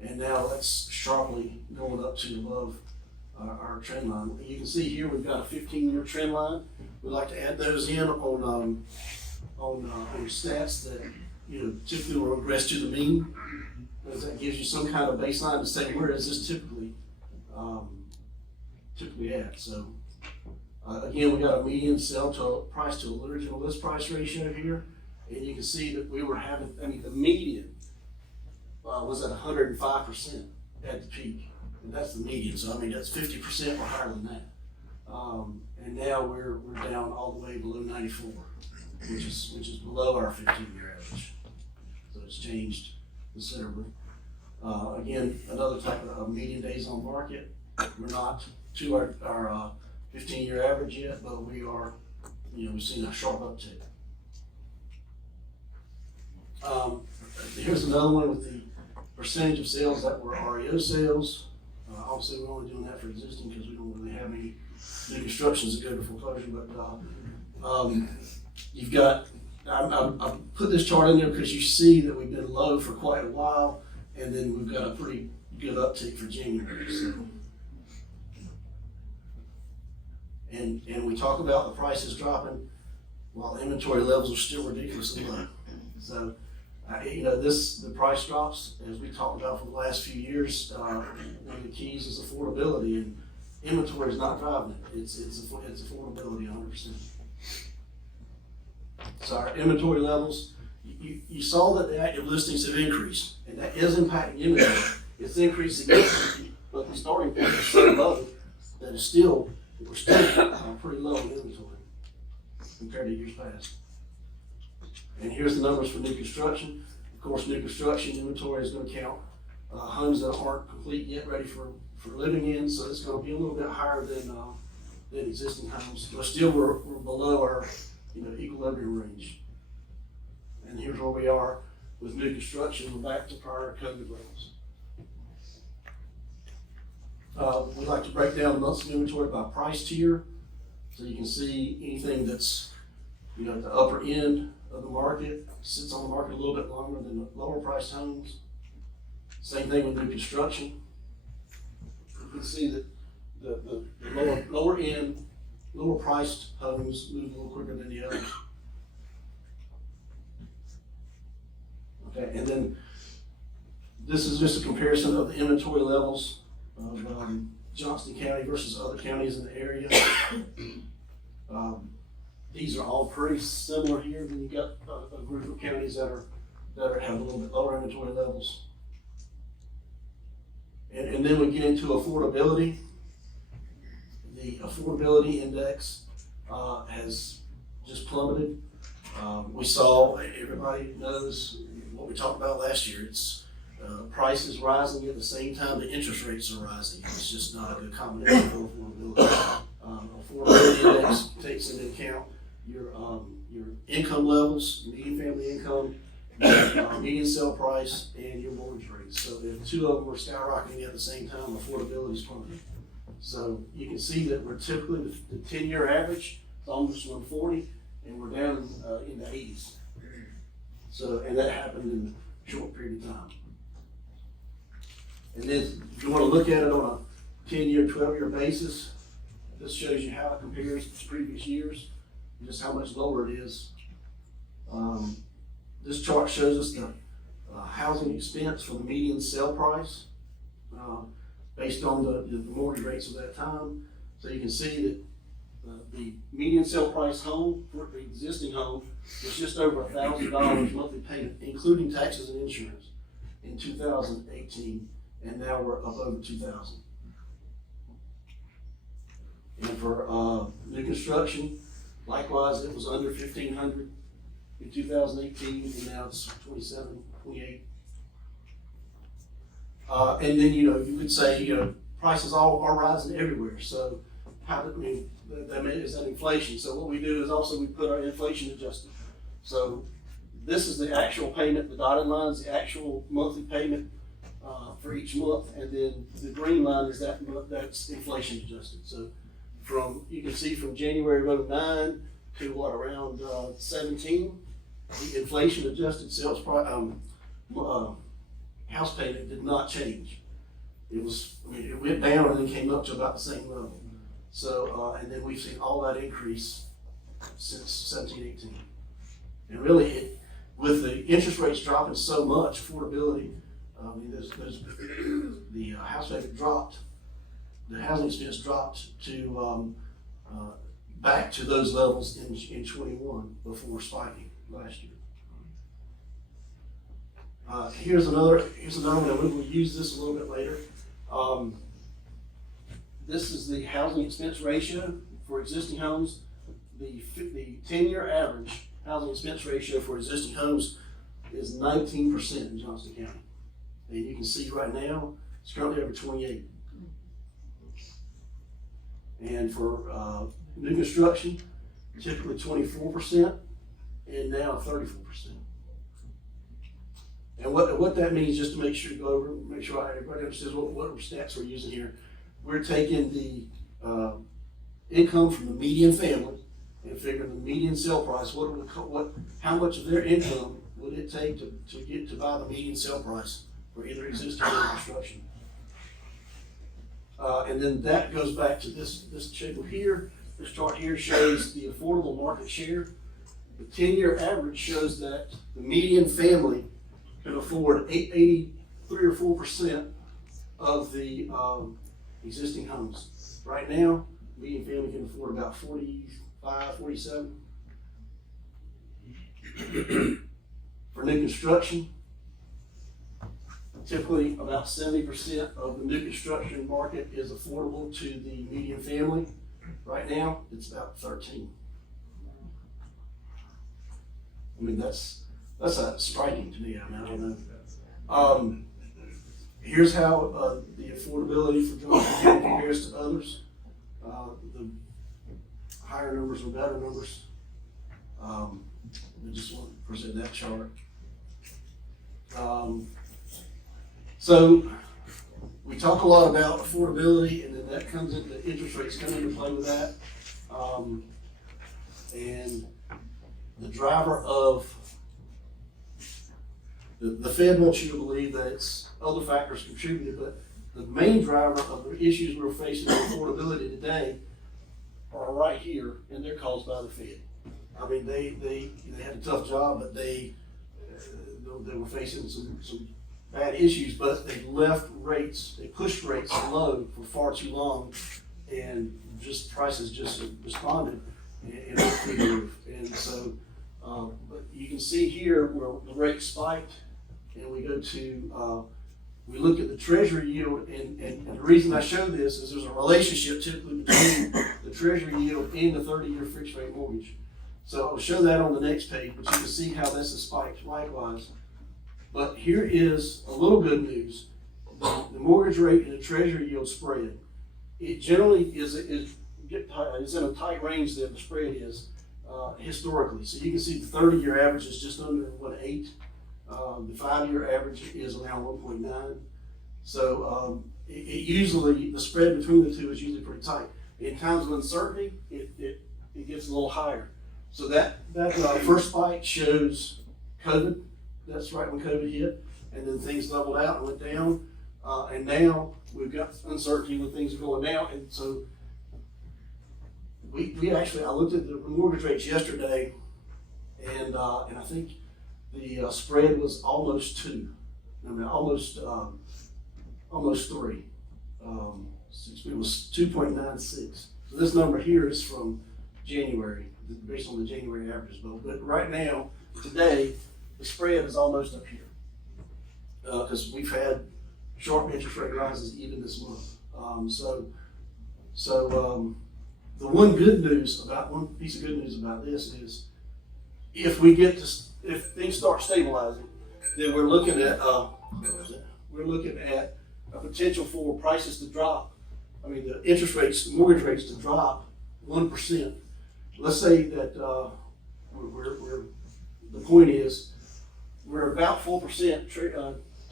and now that's sharply going up to above our trend line. You can see here we've got a 15-year trend line. We like to add those in on stats that, you know, typically will regress to the mean, because that gives you some kind of baseline to say where is this typically at. So again, we got a median sell to price to original list price ratio here, and you can see that we were having, the median was at 105% at the peak, and that's the median. So that's 50% or higher than that. And now we're down all the way below 94, which is below our 15-year average. So it's changed considerably. Again, another type of median days on market. We're not to our 15-year average yet, but we are, we've seen a sharp uptick. Here's another one with the percentage of sales that were REO sales. Obviously, we're only doing that for existing because we don't really have any new constructions that go to foreclosure. But you've got, I put this chart in there because you see that we've been low for quite a while, and then we've got a pretty good uptick for January. So. And we talk about the prices dropping while inventory levels are still ridiculously low. So, the price drops, as we talked about for the last few years, one of the keys is affordability, and inventory is not driving it. It's affordability 100%. So our inventory levels, you saw that the active listings have increased, and that is impacting inventory. It's increased significantly, but the starting point is so low that we're still pretty low in inventory compared to years past. And here's the numbers for new construction. Of course, new construction inventory is going to count homes that aren't complete yet, ready for living in. So it's going to be a little bit higher than existing homes. But still, we're below our equilibrium range. And here's where we are with new construction. We're back to prior COVID levels. We like to break down the months of inventory by price tier, so you can see anything that's, you know, at the upper end of the market, sits on the market a little bit longer than the lower priced homes. Same thing with new construction. You can see that the lower end, lower priced homes move a little quicker than the others. Okay, and then this is just a comparison of the inventory levels of Johnston County versus other counties in the area. These are all pretty similar here. Then you got a group of counties that have a little bit lower inventory levels. And then we get into affordability. The affordability index has just plummeted. We saw, everybody knows what we talked about last year. It's prices rising at the same time the interest rates are rising. It's just not a good combination for affordability. Affordability index takes into account your income levels, median family income, median sale price, and your mortgage rates. So if two of them are skyrocketing at the same time, affordability is plummeting. So you can see that we're typically, the 10-year average is almost 140, and we're down in the 80s. So, and that happened in a short period of time. And then if you want to look at it on a 10-year, 12-year basis, this shows you how it compares to previous years, and just how much lower it is. This chart shows us the housing expense for the median sale price based on the mortgage rates of that time. So you can see that the median sale price home for the existing home was just over $1,000 monthly payment, including taxes and insurance, in 2018, and now we're up over $2,000. And for new construction, likewise, it was under $1,500 in 2018, and now it's 27, 28. And then, you know, you could say, you know, prices all are rising everywhere. So how did we, is that inflation? So what we do is also we put our inflation adjustment. So this is the actual payment, the dotted line is the actual monthly payment for each month, and then the green line is that's inflation adjusted. So from, you can see from January of 09 to what, around 17, the inflation adjusted sales price, house payment did not change. It was, I mean, it went down and then came up to about the same level. So, and then we've seen all that increase since 17, 18. And really, with the interest rates dropping so much, affordability, I mean, the house payment dropped, the housing expense dropped to back to those levels in 21 before spiking last year. Here's another one, and we will use this a little bit later. This is the housing expense ratio for existing homes. The 10-year average housing expense ratio for existing homes is 19% in Johnston County. And you can see right now, it's currently over 28. And for new construction, typically 24%, and now 34%. And what that means, just to make sure, go over, make sure everybody understands what stats we're using here. We're taking the income from the median family and figuring the median sale price. How much of their income would it take to get to buy the median sale price for either existing or construction? And then that goes back to this table here. This chart here shows the affordable market share. The 10-year average shows that the median family can afford 83 or 4% of the existing homes. Right now, median family can afford about 45, 47. For new construction, typically about 70% of the new construction market is affordable to the median family. Right now, it's about 13. I mean, that's striking to me. I mean, I don't know. Here's how the affordability for Johnston County compares to others. The higher numbers are better numbers. I just want to present that chart. So we talk a lot about affordability, and then that comes into interest rates come into play with that. And the driver of the Fed wants you to believe that it's other factors contributed, but the main driver of the issues we're facing with affordability today are right here, and they're caused by the Fed. I mean, they had a tough job, but they were facing some bad issues, but they pushed rates low for far too long, and just prices just responded and so, but you can see here where the rate spiked, and we go to, we look at the treasury yield, and the reason I show this is there's a relationship typically between the treasury yield and the 30-year fixed rate mortgage. So I'll show that on the next page, but you can see how this has spiked likewise. But here is a little good news. The mortgage rate and the treasury yield spread, it generally is in a tight range that the spread is historically. So you can see the 30-year average is just under 1.8. The 5-year average is around 1.9. So it usually, the spread between the two is usually pretty tight. In times of uncertainty, it gets a little higher. So that first spike shows COVID. That's right when COVID hit, and then things leveled out and went down. And now we've got uncertainty when things are going down, and so we actually, I looked at the mortgage rates yesterday, and I think the spread was almost 2. I mean, almost 3. It was 2.96. So this number here is from January, based on the January averages. But right now, today, the spread is almost up here because we've had sharp interest rate rises even this month. The one piece of good news about this is if things start stabilizing, then we're looking at a potential for prices to drop. I mean, the interest rates, the mortgage rates to drop 1%. Let's say that the point is we're about 4%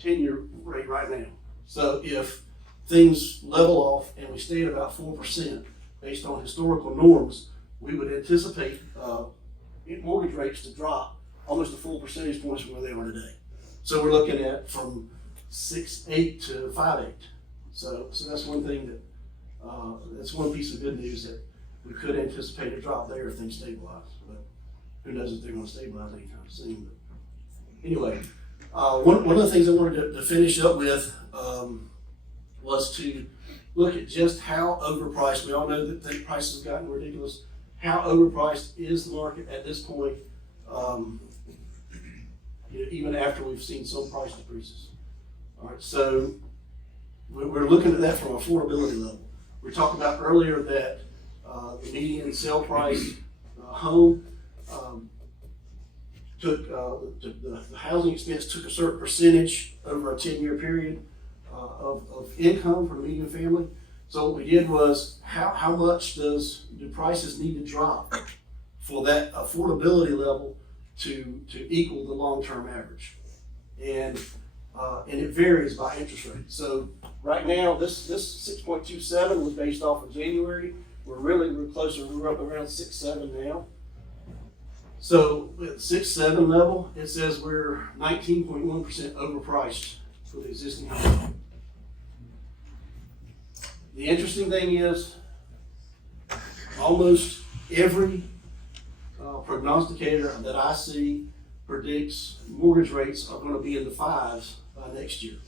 10-year rate right now. So if things level off and we stay at about 4% based on historical norms, we would anticipate mortgage rates to drop almost a full percentage points from where they are today. So we're looking at from 6.8 to 5.8. So that's one thing that that's one piece of good news that we could anticipate a drop there if things stabilize. But who knows if they're going to stabilize anytime soon. But anyway, one of the things I wanted to finish up with was to look at just how overpriced. We all know that prices have gotten ridiculous. How overpriced is the market at this point? Even after we've seen some price decreases. All right, so we're looking at that from an affordability level. We talked about earlier that the median sale price home took the housing expense took a certain percentage over a 10-year period of income for the median family. So what we did was how much do prices need to drop for that affordability level to equal the long-term average, and it varies by interest rate. So right now, this 6.27 was based off of January. We're closer. We're up around 6.7 now. So at 6.7 level, it says we're 19.1% overpriced for the existing home. The interesting thing is, almost every prognosticator that I see predicts mortgage rates are going to be in the 5s by next year.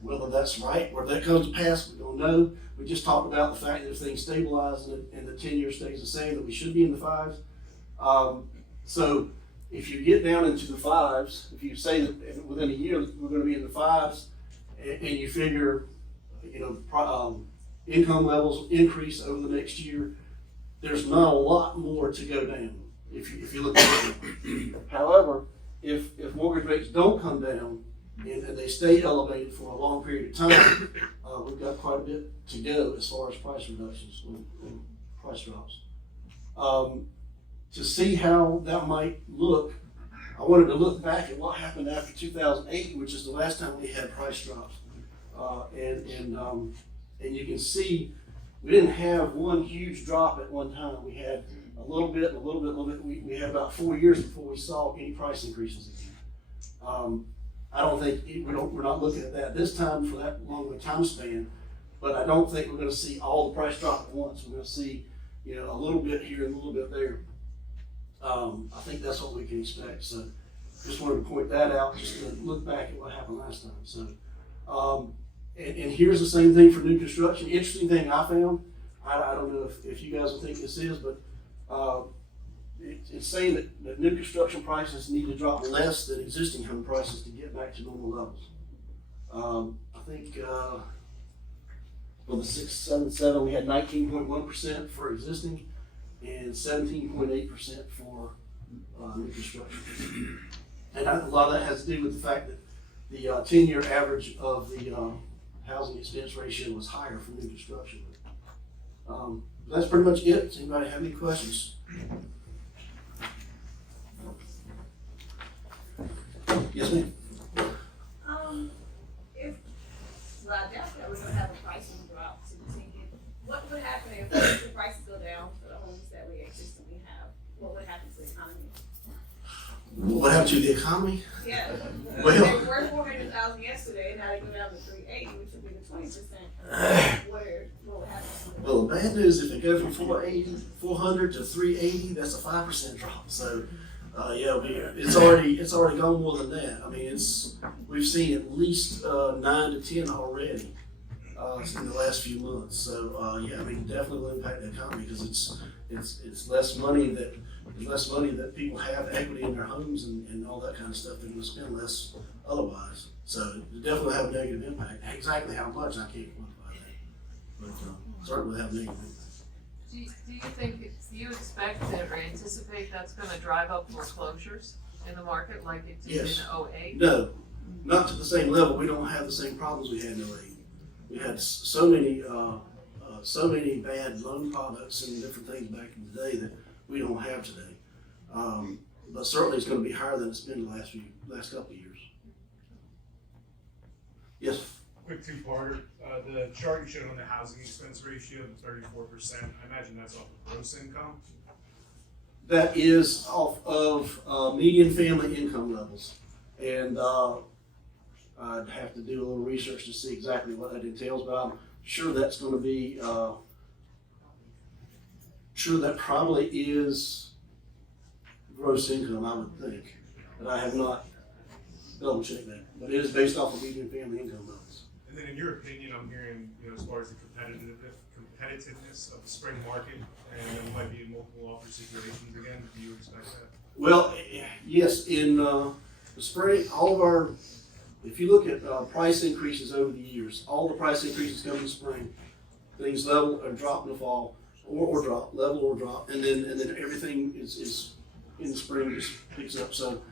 Whether that's right, whether that comes to pass, we don't know. We just talked about the fact that if things stabilize and the 10-year stays the same, that we should be in the 5s. So if you get down into the 5s, if you say that within a year we're going to be in the 5s, and you figure, income levels increase over the next year, there's not a lot more to go down if you look at it. However, if mortgage rates don't come down and they stay elevated for a long period of time, we've got quite a bit to go as far as price reductions and price drops. To see how that might look, I wanted to look back at what happened after 2008, which is the last time we had price drops. And you can see we didn't have one huge drop at one time. We had a little bit, and a little bit, a little bit. We had about 4 years before we saw any price increases again. I don't think we're not looking at that this time for that long of a time span, but I don't think we're going to see all the price drop at once. We're going to see, a little bit here and a little bit there. I think that's what we can expect. So just wanted to point that out, just to look back at what happened last time. So, and here's the same thing for new construction. Interesting thing I found, I don't know if you guys will think this is, but it's saying that new construction prices need to drop less than existing home prices to get back to normal levels. I think for the 677, we had 19.1% for existing and 17.8% for new construction. And a lot of that has to do with the fact that the 10-year average of the housing expense ratio was higher for new construction. That's pretty much it. Does anybody have any questions? Yes, ma'am. If, well, I doubt that we're gonna have a pricing drop, so you think what would happen if the prices go down for the homes that we existingly have? What would happen to the economy? What happened to the economy? Yeah, Well- they were worth 400,000 yesterday, now they go down to 380, which would be the 20%. What would happen? Well, the bad news, if it goes from 400 to 380, that's a 5% drop. So, yeah, it's already gone more than that. I mean, we've seen at least 9 to 10 already in the last few months. So, yeah, I mean, definitely will impact the economy because it's less money that people have equity in their homes and all that kind of stuff. They're going to spend less otherwise. So, it definitely will have a negative impact. Exactly how much, I can't quantify that, but certainly will have a negative impact. Do you expect or anticipate that's gonna drive up foreclosures in the market like it did Yes. in 08? No, not to the same level. We don't have the same problems we had in 08. We had so many bad loan products and different things back in the day that we don't have today. But certainly it's going to be higher than it's been the last couple of years. Yes. Quick two-parter. The chart you showed on the housing expense ratio, the 34%, I imagine that's off of gross income. That is off of median family income levels. And I'd have to do a little research to see exactly what that entails, but I'm sure that's going to be, sure that probably is gross income, I would think. But I have not double checked that. But it is based off of median family income levels. And then in your opinion, I'm hearing, as far as the competitiveness of the spring market, and there might be multiple offer situations again, do you expect that? Well, yes, in the spring, if you look at price increases over the years, all the price increases come in the spring. Things level or drop in the fall, or drop, level or drop, and then everything is in the spring just picks up. So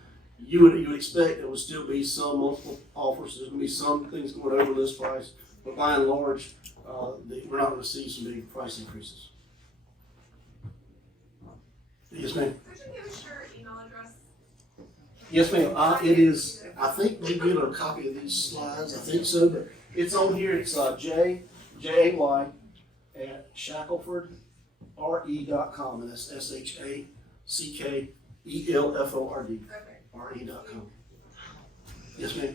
you would expect there would still be some multiple offers. There's going to be some things going over list price, but by and large, we're not going to see some big price increases. Yes, ma'am. Could you give us your email address? Yes, ma'am. It is. I think we get a copy of these slides. I think so, but it's on here. It's Jay at Shackelford RE.com, and that's SHACKELFORD Okay. RE.com. Yes, ma'am.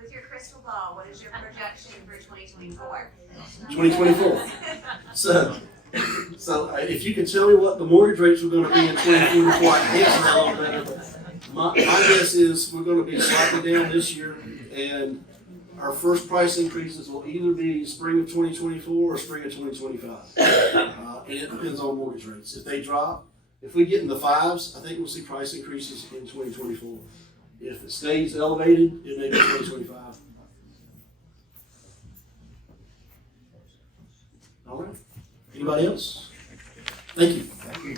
With your crystal ball, what is your projection for 2024? 2024. So if you can tell me what the mortgage rates are going to be in 2024, I can answer that a little better. But my guess is we're going to be slightly down this year, and our first price increases will either be spring of 2024 or spring of 2025. And it depends on mortgage rates. If they drop, if we get in the 5s, I think we'll see price increases in 2024. If it stays elevated, it may be 2025. All right. Anybody else? Thank you. Thank you.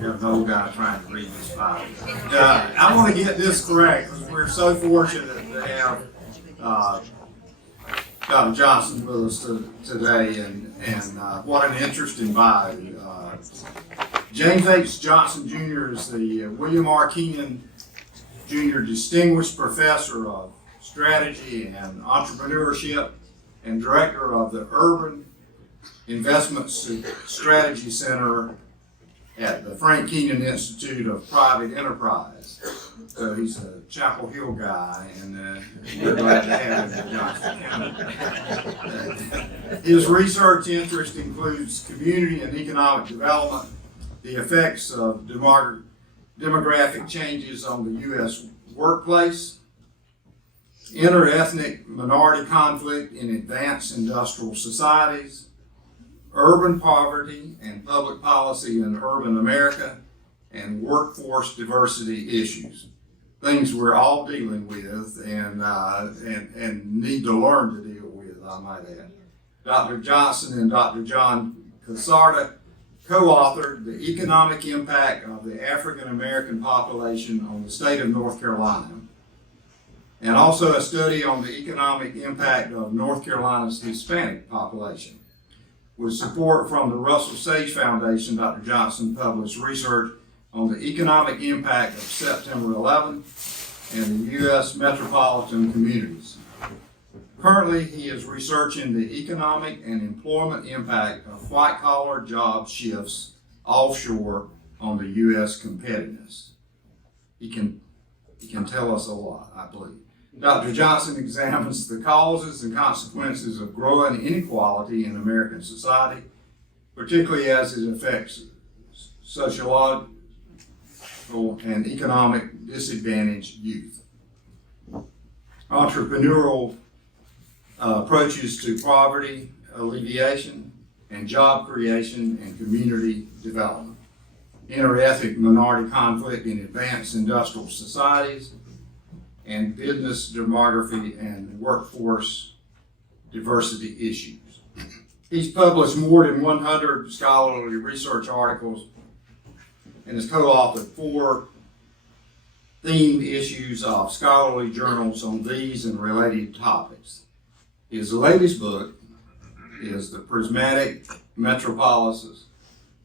You're an old guy trying to read this file. I want to get this correct because we're so fortunate to have Dr. Johnston with us today, and what an interesting bio. James H. Johnston Jr. is the William R. Keenan Jr. Distinguished Professor of Strategy and Entrepreneurship and Director of the Urban Investment Strategy Center at the Frank Keenan Institute of Private Enterprise. So he's a Chapel Hill guy, and we're glad to have him in Johnston County. His research interest includes community and economic development, the effects of demographic changes on the U.S. workplace, interethnic minority conflict in advanced industrial societies, urban poverty and public policy in urban America, and workforce diversity issues. Things we're all dealing with and need to learn to deal with, I might add. Dr. Johnston and Dr. John Casarda co-authored The Economic Impact of the African American Population on the State of North Carolina, and also a study on the economic impact of North Carolina's Hispanic population. With support from the Russell Sage Foundation, Dr. Johnston published research on the economic impact of September 11 and the U.S. metropolitan communities. Currently, he is researching the economic and employment impact of white-collar job shifts offshore on the U.S. competitiveness. He can tell us a lot, I believe. Dr. Johnston examines the causes and consequences of growing inequality in American society, particularly as it affects sociological and economic disadvantaged youth. Entrepreneurial approaches to poverty alleviation and job creation and community development. Interethnic minority conflict in advanced industrial societies, and business demography and workforce diversity issues. He's published more than 100 scholarly research articles and has co-authored 4 themed issues of scholarly journals on these and related topics. His latest book is The Prismatic Metropolis: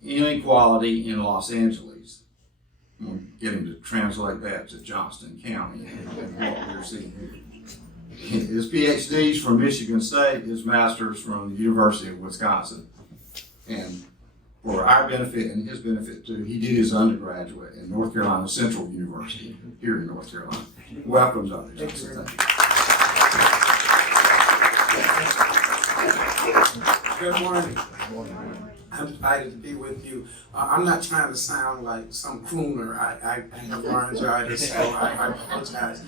Inequality in Los Angeles. I'm going to get him to translate that to Johnston County and what we're seeing here. His PhD's from Michigan State, his master's from the University of Wisconsin. And for our benefit and his benefit too, he did his undergraduate in North Carolina Central University here in North Carolina. Welcome, Dr. Johnston. Thank you. Good morning. I'm delighted to be with you. I'm not trying to sound like some crooner. I have laryngitis, so I apologize.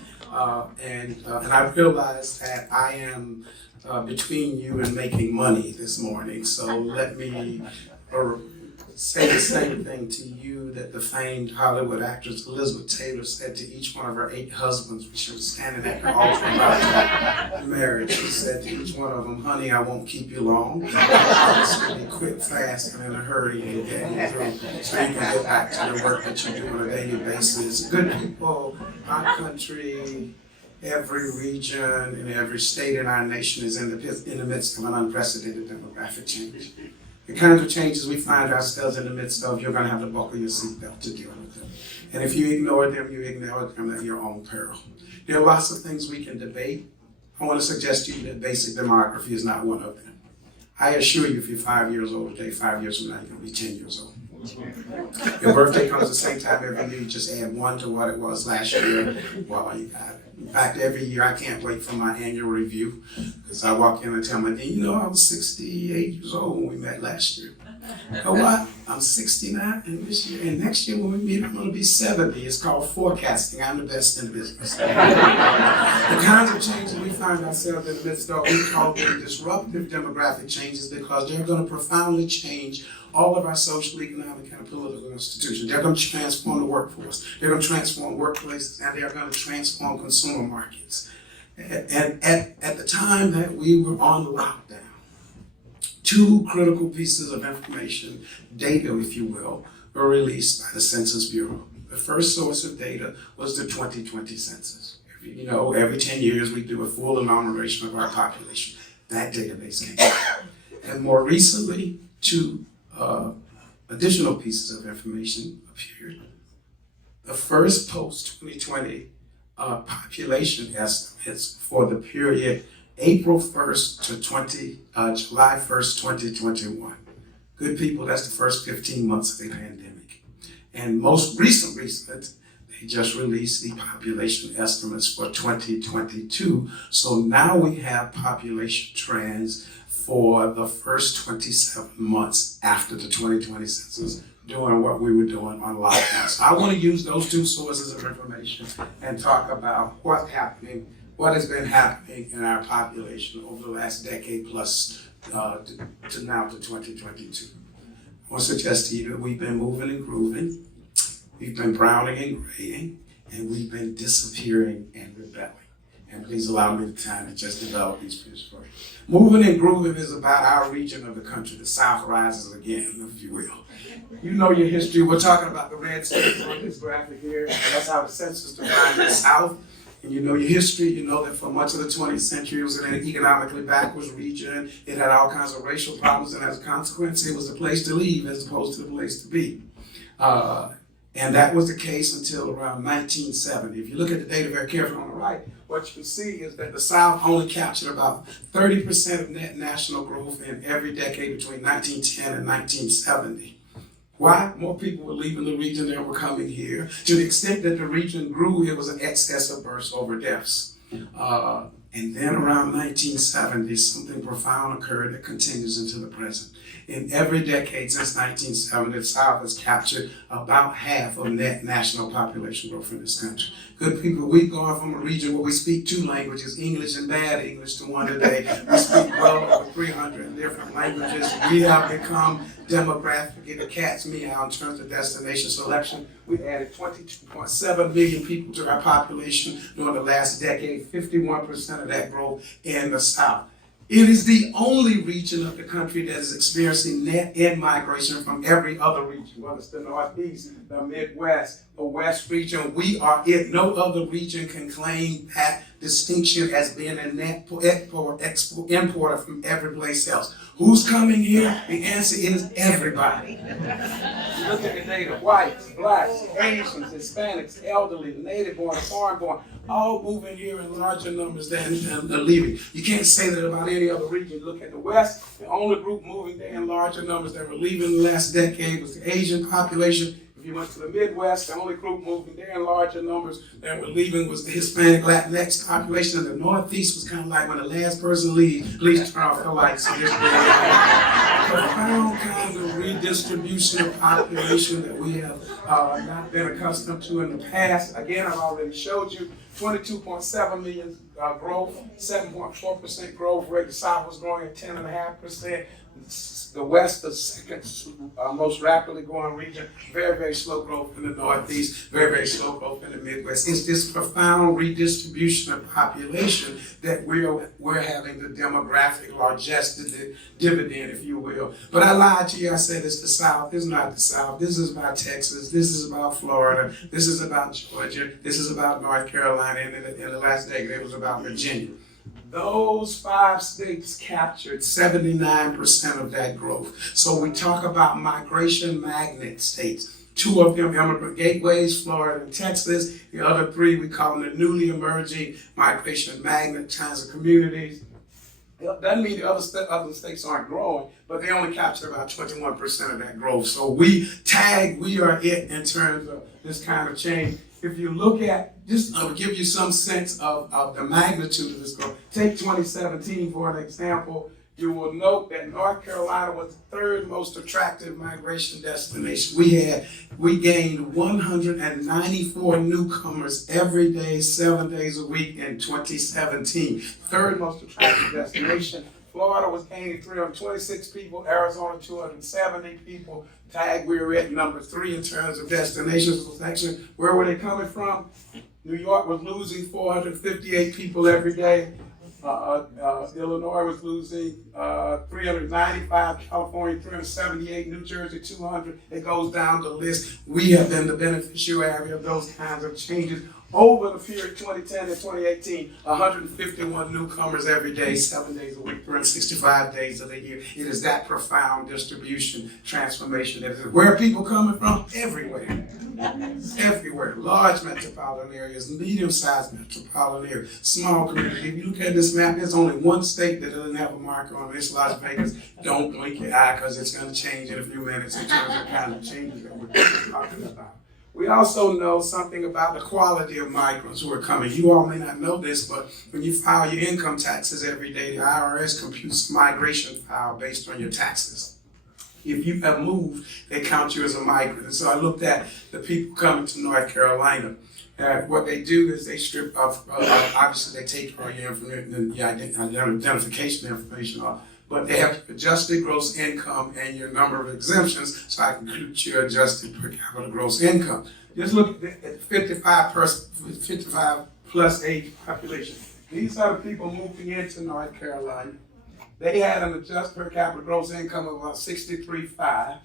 And I realize that I am between you and making money this morning. So let me say the same thing to you that the famed Hollywood actress Elizabeth Taylor said to each one of her 8 husbands when she was standing at her altar about marriage. She said to each one of them, "Honey, I won't keep you long. It's going to be quick, fast, and in a hurry and get you through so you can get back to the work that you do on a daily basis." Good people, our country, every region and every state in our nation is in the midst of an unprecedented demographic change. The kinds of changes we find ourselves in the midst of, you're going to have to buckle your seatbelt to deal with them. And if you ignore them, you ignore them at your own peril. There are lots of things we can debate. I want to suggest to you that basic demography is not one of them. I assure you, if you're 5 years old today, 5 years from now, you're going to be 10 years old. Your birthday comes the same time every year. You just add 1 to what it was last year. Well, you got it. In fact, every year I can't wait for my annual review because I walk in and tell my dean, I was 68 years old when we met last year. You know what? I'm 69 and this year, and next year when we meet, I'm going to be 70. It's called forecasting. I'm the best in the business. The kinds of changes we find ourselves in the midst of, we call them disruptive demographic changes because they're going to profoundly change all of our social, economic, and political institutions. They're going to transform the workforce. They're going to transform workplaces, and they're going to transform consumer markets. And at the time that we were on lockdown, 2 critical pieces of information, data, if you will, were released by the Census Bureau. The first source of data was the 2020 census. Every 10 years we do a full enumeration of our population. That database came out. And more recently, 2 additional pieces of information appeared. The first post-2020 population estimates for the period April 1st to July 1st, 2021. Good people, that's the first 15 months of the pandemic. And most recent, they just released the population estimates for 2022. So now we have population trends for the first 27 months after the 2020 census, doing what we were doing on lockdown. So I want to use those two sources of information and talk about what has been happening in our population over the last decade plus to now to 2022. I want to suggest to you that we've been moving and grooving, we've been browning and graying, and we've been disappearing and rebelling. And please allow me the time to just develop these pictures for you. Moving and grooving is about our region of the country. The South rises again, if you will. You know your history. We're talking about the red states on this graphic here. That's how the census defined the South. And you know your history. You know that for much of the 20th century, it was an economically backwards region. It had all kinds of racial problems, and as a consequence, it was the place to leave as opposed to the place to be. And that was the case until around 1970. If you look at the data very carefully on the right, what you can see is that the South only captured about 30% of net national growth in every decade between 1910 and 1970. Why? More people were leaving the region than were coming here. To the extent that the region grew, it was an excess of births over deaths. And then around 1970, something profound occurred that continues into the present. In every decade since 1970, the South has captured about half of net national population growth in this country. Good people, we've gone from a region where we speak two languages, English and bad English, to one today. We speak well over 300 different languages. We have become demographically the cat's meow in terms of destination selection. We added 22.7 million people to our population during the last decade, 51% of that growth in the South. It is the only region of the country that is experiencing net in-migration from every other region, whether it's the Northeast, the Midwest, the West region. We are it. No other region can claim that distinction as being a net importer from every place else. Who's coming here? The answer is everybody. Look at the data. Whites, blacks, Asians, Hispanics, elderly, native-born, foreign-born, all moving here in larger numbers than leaving. You can't say that about any other region. Look at the West, the only group moving there in larger numbers that were leaving the last decade was the Asian population. If you went to the Midwest, the only group moving there in larger numbers that were leaving was the Hispanic Latinx population. And the Northeast was kind of like when the last person leaves, please turn off the lights. So there's profound kind of redistribution of population that we have not been accustomed to in the past. Again, I've already showed you 22.7 million growth, 7.4% growth rate. The South was growing at 10.5%. The West, the second most rapidly growing region, very, very slow growth in the Northeast, very, very slow growth in the Midwest. It's this profound redistribution of population that we're having the demographic largesse, the dividend, if you will. But I lied to you, I said it's the South. It's not the South. This is about Texas. This is about Florida. This is about Georgia. This is about North Carolina. And in the last decade, it was about Virginia. Those 5 states captured 79% of that growth. So we talk about migration magnet states. 2 of them immigrant gateways, Florida and Texas. The other 3, we call them the newly emerging migration magnet kinds of communities. It doesn't mean the other states aren't growing, but they only capture about 21% of that growth. So we are it in terms of this kind of change. If you look at, just to give you some sense of the magnitude of this growth, take 2017 for an example, you will note that North Carolina was the 3rd most attractive migration destination. We gained 194 newcomers every day, 7 days a week in 2017. 3rd most attractive destination. Florida was gaining 326 people, Arizona 270 people. We were at number 3 in terms of destinations selection. Where were they coming from? New York was losing 458 people every day. Illinois was losing 395, California 378, New Jersey 200. It goes down the list. We have been the beneficiary of those kinds of changes Over the period 2010 to 2018, 151 newcomers every day, 7 days a week, 365 days of the year. It is that profound distribution, transformation. Where are people coming from? Everywhere. Everywhere. Large metropolitan areas, medium-sized metropolitan areas, small communities. If you look at this map, there's only one state that doesn't have a marker on it. It's Las Vegas. Don't blink your eye because it's going to change in a few minutes in terms of kind of changes that we're talking about. We also know something about the quality of migrants who are coming. You all may not know this, but when you file your income taxes every day, the IRS computes a migration file based on your taxes. If you have moved, they count you as a migrant. And so I looked at the people coming to North Carolina. What they do is they strip off, obviously they take all your information, your identification information off, but they have to adjust your gross income and your number of exemptions so I can compute your adjusted per capita gross income. Just look at 55 plus age population. These are the people moving into North Carolina. They had an adjusted per capita gross income of about $63,500.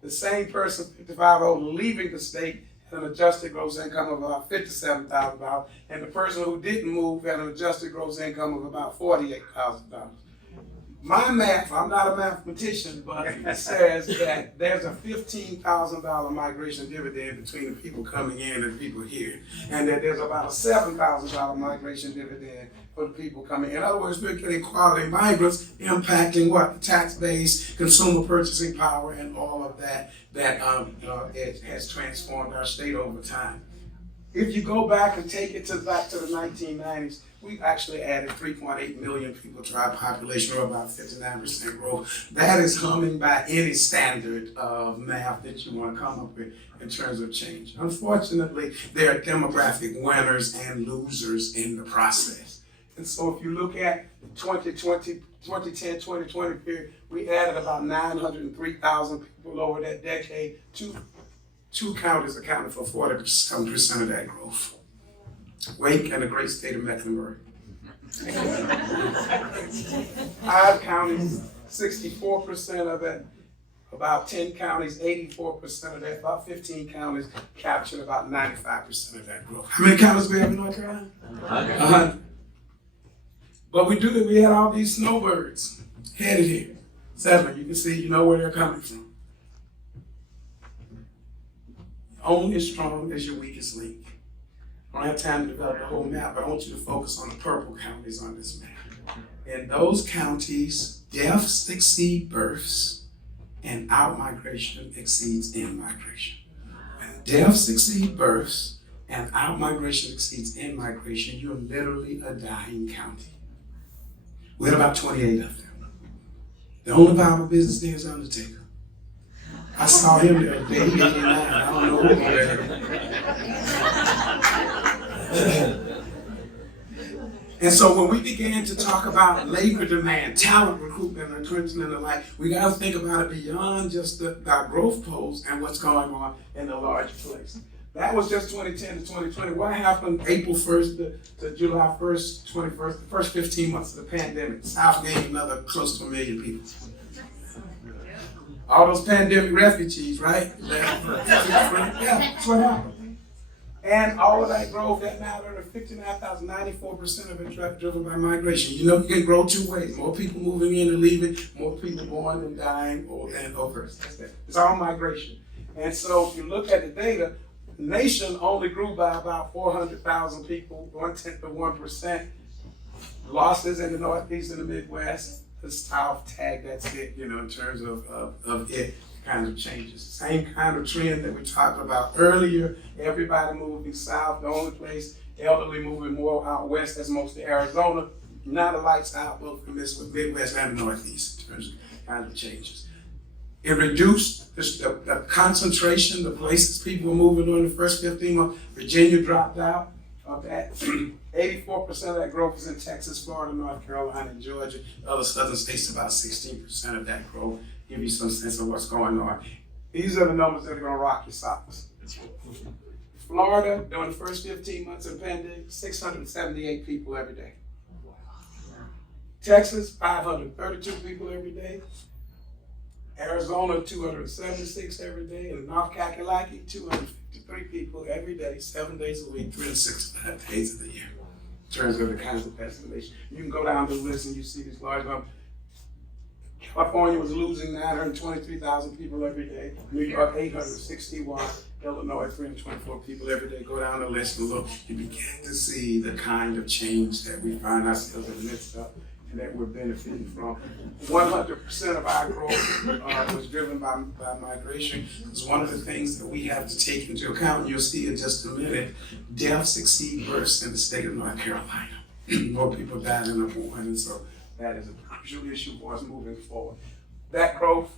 The same person, 55 old, leaving the state had an adjusted gross income of about $57,000, and the person who didn't move had an adjusted gross income of about $48,000. My math, I'm not a mathematician, but it says that there's a $15,000 migration dividend between the people coming in and people here, and that there's about a $7,000 migration dividend for the people coming in. In other words, we're getting quality migrants impacting what? The tax base, consumer purchasing power, and all of that has transformed our state over time. If you go back and take it back to the 1990s, we actually added 3.8 million people to our population, or about 59% growth. That is humming by any standard of math that you want to come up with in terms of change. Unfortunately, there are demographic winners and losers in the process. And so if you look at the 2010-2020 period, we added about 903,000 people over that decade. Two counties accounted for 47% of that growth. Wake and the great state of Mecklenburg. 5 counties, 64% of it. About 10 counties, 84% of that. About 15 counties captured about 95% of that growth. How many counties do we have in North Carolina? 100. But we had all these snowbirds headed here. Settling, you can see, you know where they're coming from. Only as strong as your weakest link. I don't have time to develop the whole map, but I want you to focus on the purple counties on this map. In those counties, deaths exceed births and out-migration exceeds in-migration. When deaths exceed births and out-migration exceeds in-migration, you're literally a dying county. We had about 28 of them. The only viable business there is Undertaker. I saw him the other day, he 89, I don't know who And so when we began to talk about labor demand, talent recruitment, and recruitment and the like, we got to think about it beyond just our growth poles and what's going on in the large place. That was just 2010 to 2020. What happened April 1st to July 1st, 21st, the first 15 months of the pandemic? South gained another close to 1 million people. All those pandemic refugees, right? Yeah, that's what happened. And all of that growth, that matter of 59,000, 94% of it driven by migration. You know, you can grow 2 ways. More people moving in and leaving, more people born and dying, and over. It's all migration. And so if you look at the data, the nation only grew by about 400,000 people, 0.1%. Losses in the Northeast and the Midwest. The South tag, that's it, you know, in terms of it kinds of changes. Same kind of trend that we talked about earlier, everybody moving south. The only place elderly moving more out west, that's mostly Arizona. Not a lights out both from this with Midwest and the Northeast in terms of kind of changes. It reduced the concentration, the places people were moving during the first 15 months. Virginia dropped out of that. 84% of that growth is in Texas, Florida, North Carolina, and Georgia. Other southern states, about 16% of that growth. Give you some sense of what's going on. These are the numbers that are going to rock your socks. Florida, during the first 15 months of the pandemic, 678 people every day. Texas, 532 people every day. Arizona, 276 every day, and North Kakalaki, 253 people every day, 7 days a week, 365 days of the year. In terms of the kinds of estimation. You can go down the list and you see these large numbers. California was losing 923,000 people every day. New York, 861. Illinois, 324 people every day. Go down the list and look. You begin to see the kind of change that we find ourselves in the midst of and that we're benefiting from. 100% of our growth was driven by migration. It's one of the things that we have to take into account. You'll see in just a minute, deaths exceed births in the state of North Carolina. More people died than are born, and so that is a crucial issue for us moving forward. That growth,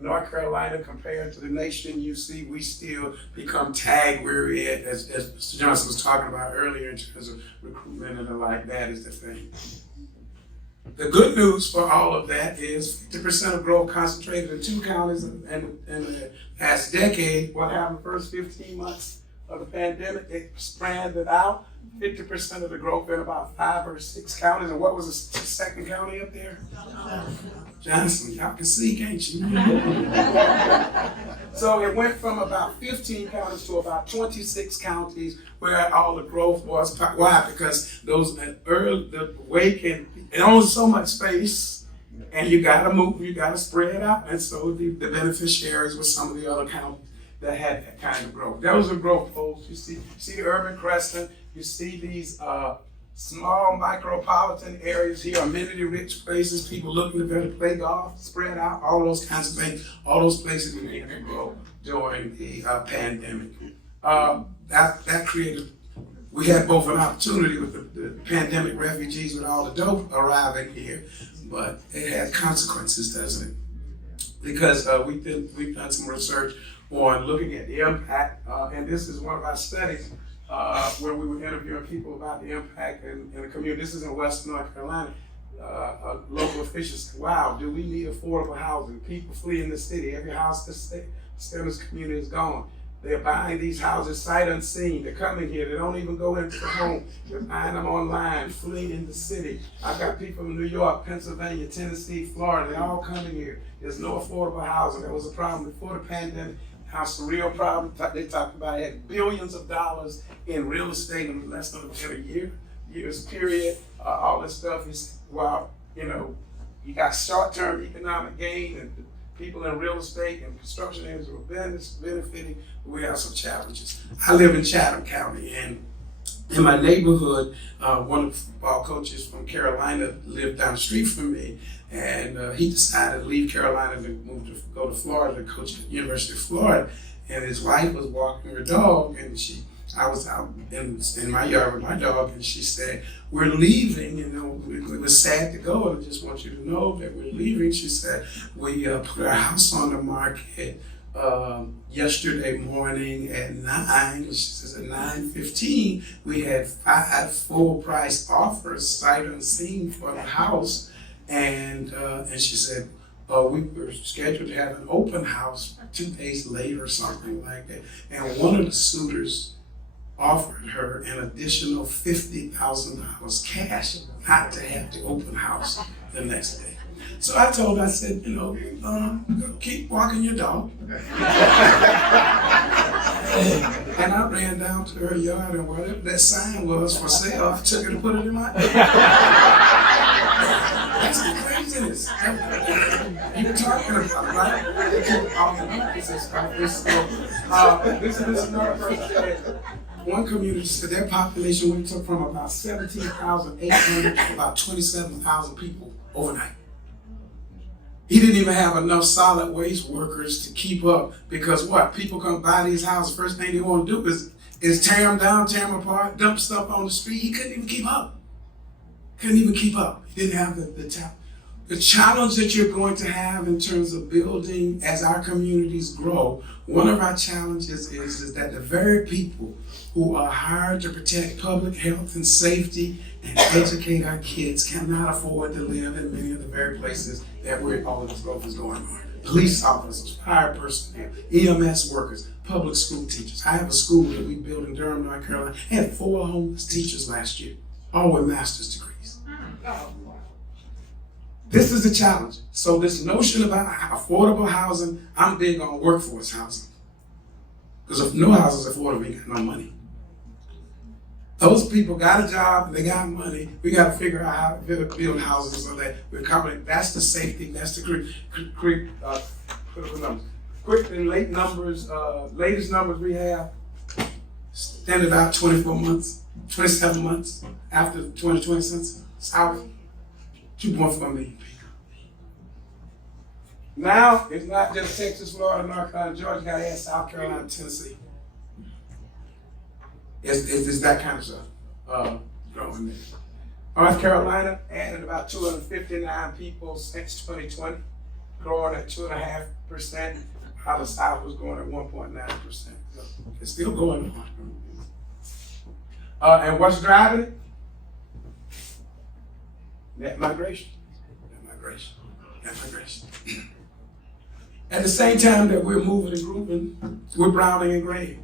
North Carolina compared to the nation, you see we still become tag weary, as Mr. Johnston was talking about earlier in terms of recruitment and the like. That is the thing. The good news for all of that is 50% of growth concentrated in 2 counties in the past decade. What happened the first 15 months of the pandemic? It expanded out. 50% of the growth in about 5 or 6 counties. And what was the second county up there? Johnston. Y'all can see, can't you? So it went from about 15 counties to about 26 counties where all the growth was. Why? Because the wake and only so much space, and you got to move, you got to spread out. And so the beneficiaries were some of the other counties that had that kind of growth. Those are growth folks. You see the urban crescent. You see these small micropolitan areas here, amenity-rich places, people looking to better play golf, spread out, all those kinds of things. All those places began to grow during the pandemic. That created, we had both an opportunity with the pandemic refugees with all the dope arriving here, but it had consequences, doesn't it? Because we've done some research on looking at the impact, and this is one of our studies where we were interviewing people about the impact in the community. This is in Western North Carolina. Local officials said, wow, do we need affordable housing? People fleeing the city. Every house that's in this community is gone. They're buying these houses sight unseen. They're coming here. They don't even go into the home. They're buying them online, fleeing the city. I've got people in New York, Pennsylvania, Tennessee, Florida. They're all coming here. There's no affordable housing. That was a problem before the pandemic. Now it's a real problem. They talked about it had billions of dollars in real estate in less than a year's period. All this stuff is, well, you got short-term economic gain and people in real estate and construction areas are benefiting, but we have some challenges. I live in Chatham County, and in my neighborhood, one of the football coaches from Carolina lived down the street from me, and he decided to leave Carolina to go to Florida to coach at the University of Florida. And his wife was walking her dog, and I was out in my yard with my dog, and she said, "We're leaving." It was sad to go, and I just want you to know that we're leaving. She said, "We put our house on the market yesterday morning at 9. She says at 9:15, we had 5 full price offers, sight unseen, for the house. And she said, we were scheduled to have an open house 2 days later or something like that. And one of the suitors offered her an additional $50,000 cash not to have the open house the next day. So I told her, I said, keep walking your dog. And I ran down to her yard, and whatever that sign was for sale, I took it and put it in my That's the craziness. You're talking about, right? This is another person said, one community said their population went from about 17,800 to about 27,000 people overnight. He didn't even have enough solid waste workers to keep up, because what? People come buy these houses, first thing they want to do is tear them down, tear them apart, dump stuff on the street. He couldn't even keep up. He didn't have the talent. The challenge that you're going to have in terms of building as our communities grow, one of our challenges is that the very people who are hired to protect public health and safety and educate our kids cannot afford to live in many of the very places that where all of this growth is going on. Police officers, fire personnel, EMS workers, public school teachers. I have a school that we built in Durham, North Carolina. I had 4 homeless teachers last year, all with master's degrees. This is the challenge. So this notion about affordable housing, I'm big on workforce housing. Because if no house is affordable, you got no money. Those people got a job, they got money. We got to figure out how to build houses so that we're covering. That's the safety. That's the critical numbers. Quick and late numbers. Latest numbers we have standard out 24 months, 27 months after the 2020 census. South, 2.4 million people. Now it's not just Texas, Florida, North Carolina, Georgia. Got to add South Carolina, Tennessee. It's that kind of stuff growing there. North Carolina added about 259 people since 2020, growing at 2.5%. While the South was growing at 1.9%. So it's still going on. And what's driving it? Net migration. At the same time that we're moving and grouping, we're browning and graying.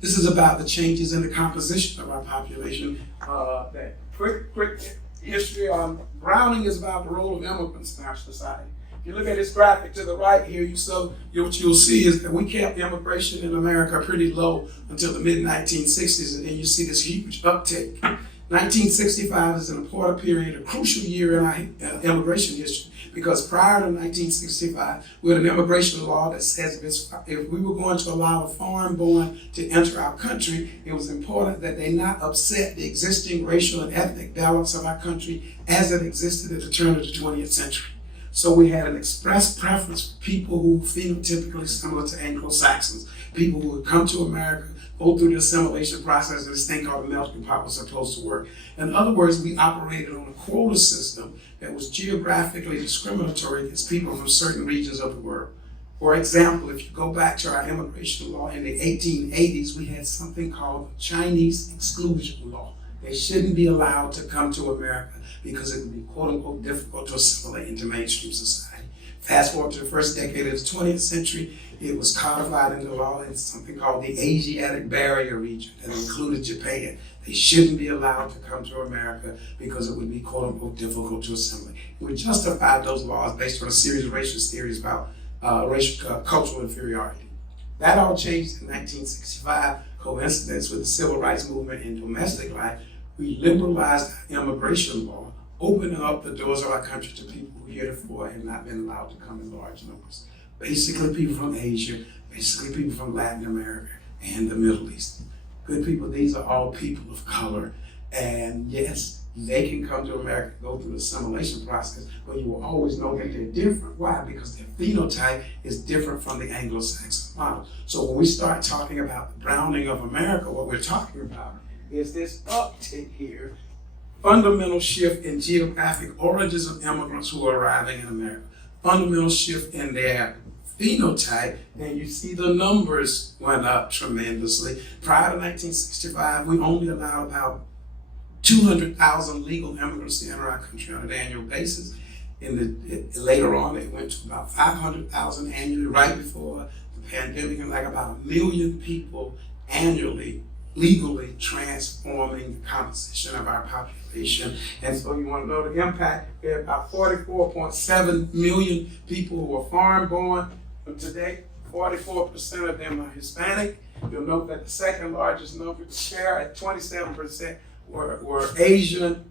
This is about the changes in the composition of our population. That quick history on browning is about the role of immigrants in our society. If you look at this graphic to the right here, what you'll see is that we kept immigration in America pretty low until the mid-1960s, and then you see this huge uptake. 1965 is an important period, a crucial year in our immigration history, because prior to 1965, we had an immigration law that says if we were going to allow a foreign-born to enter our country, it was important that they not upset the existing racial and ethnic balance of our country as it existed at the turn of the 20th century. So we had an express preference for people who were phenotypically similar to Anglo-Saxons, people who would come to America, go through the assimilation process, and this thing called the melting pot was supposed to work. In other words, we operated on a quota system that was geographically discriminatory against people from certain regions of the world. For example, if you go back to our immigration law in the 1880s, we had something called the Chinese exclusion law. They shouldn't be allowed to come to America because it would be quote unquote difficult to assimilate into mainstream society. Fast forward to the first decade of the 20th century, it was codified into law in something called the Asiatic Barrier Region that included Japan. They shouldn't be allowed to come to America because it would be quote unquote difficult to assimilate. We justified those laws based on a series of racist theories about cultural inferiority. That all changed in 1965, coincidence with the civil rights movement in domestic life. We liberalized our immigration law, opening up the doors of our country to people who heretofore had not been allowed to come in large numbers. Basically people from Asia, basically people from Latin America and the Middle East. Good people, these are all people of color. And yes, they can come to America, go through the assimilation process, but you will always know that they're different. Why? Because their phenotype is different from the Anglo-Saxon model. So when we start talking about the browning of America, what we're talking about is this uptick here, fundamental shift in geographic origins of immigrants who are arriving in America, fundamental shift in their phenotype, and you see the numbers went up tremendously. Prior to 1965, we only allowed about 200,000 legal immigrants to enter our country on an annual basis. Later on, it went to about 500,000 annually, right before the pandemic, and like about 1 million people annually legally transforming the composition of our population. And so you want to know the impact. We have about 44.7 million people who are foreign born. Today, 44% of them are Hispanic. You'll note that the second largest number share at 27% were Asian.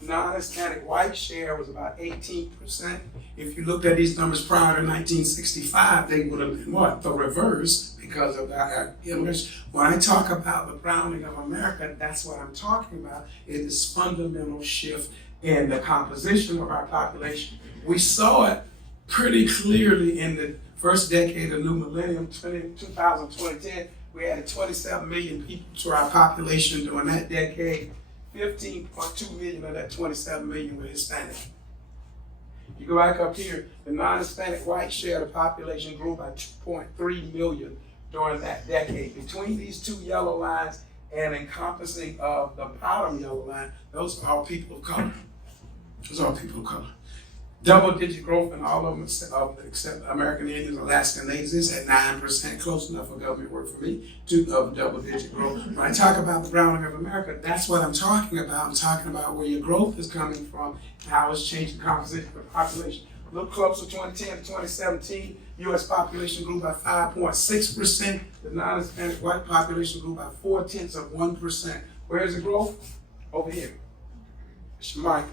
Non-Hispanic white share was about 18%. If you looked at these numbers prior to 1965, they would have been what? The reverse, because of our immigration. When I talk about the browning of America, that's what I'm talking about. It is fundamental shift in the composition of our population. We saw it pretty clearly in the first decade of new millennium, 2010. We added 27 million people to our population during that decade. 15.2 million of that 27 million were Hispanic. You go back up here, the non-Hispanic white share of the population grew by 2.3 million during that decade. Between these two yellow lines and encompassing of the bottom yellow line, those are all people of color. Those are all people of color. Double-digit growth in all of them except American Indians, Alaska Natives at 9%, close enough for government work for me, to double-digit growth. When I talk about the browning of America, that's what I'm talking about. I'm talking about where your growth is coming from, how it's changed the composition of the population. Look closer, 2010 to 2017, U.S. population grew by 5.6%. The non-Hispanic white population grew by 0.4%. Where's the growth? Over here. It's your mic.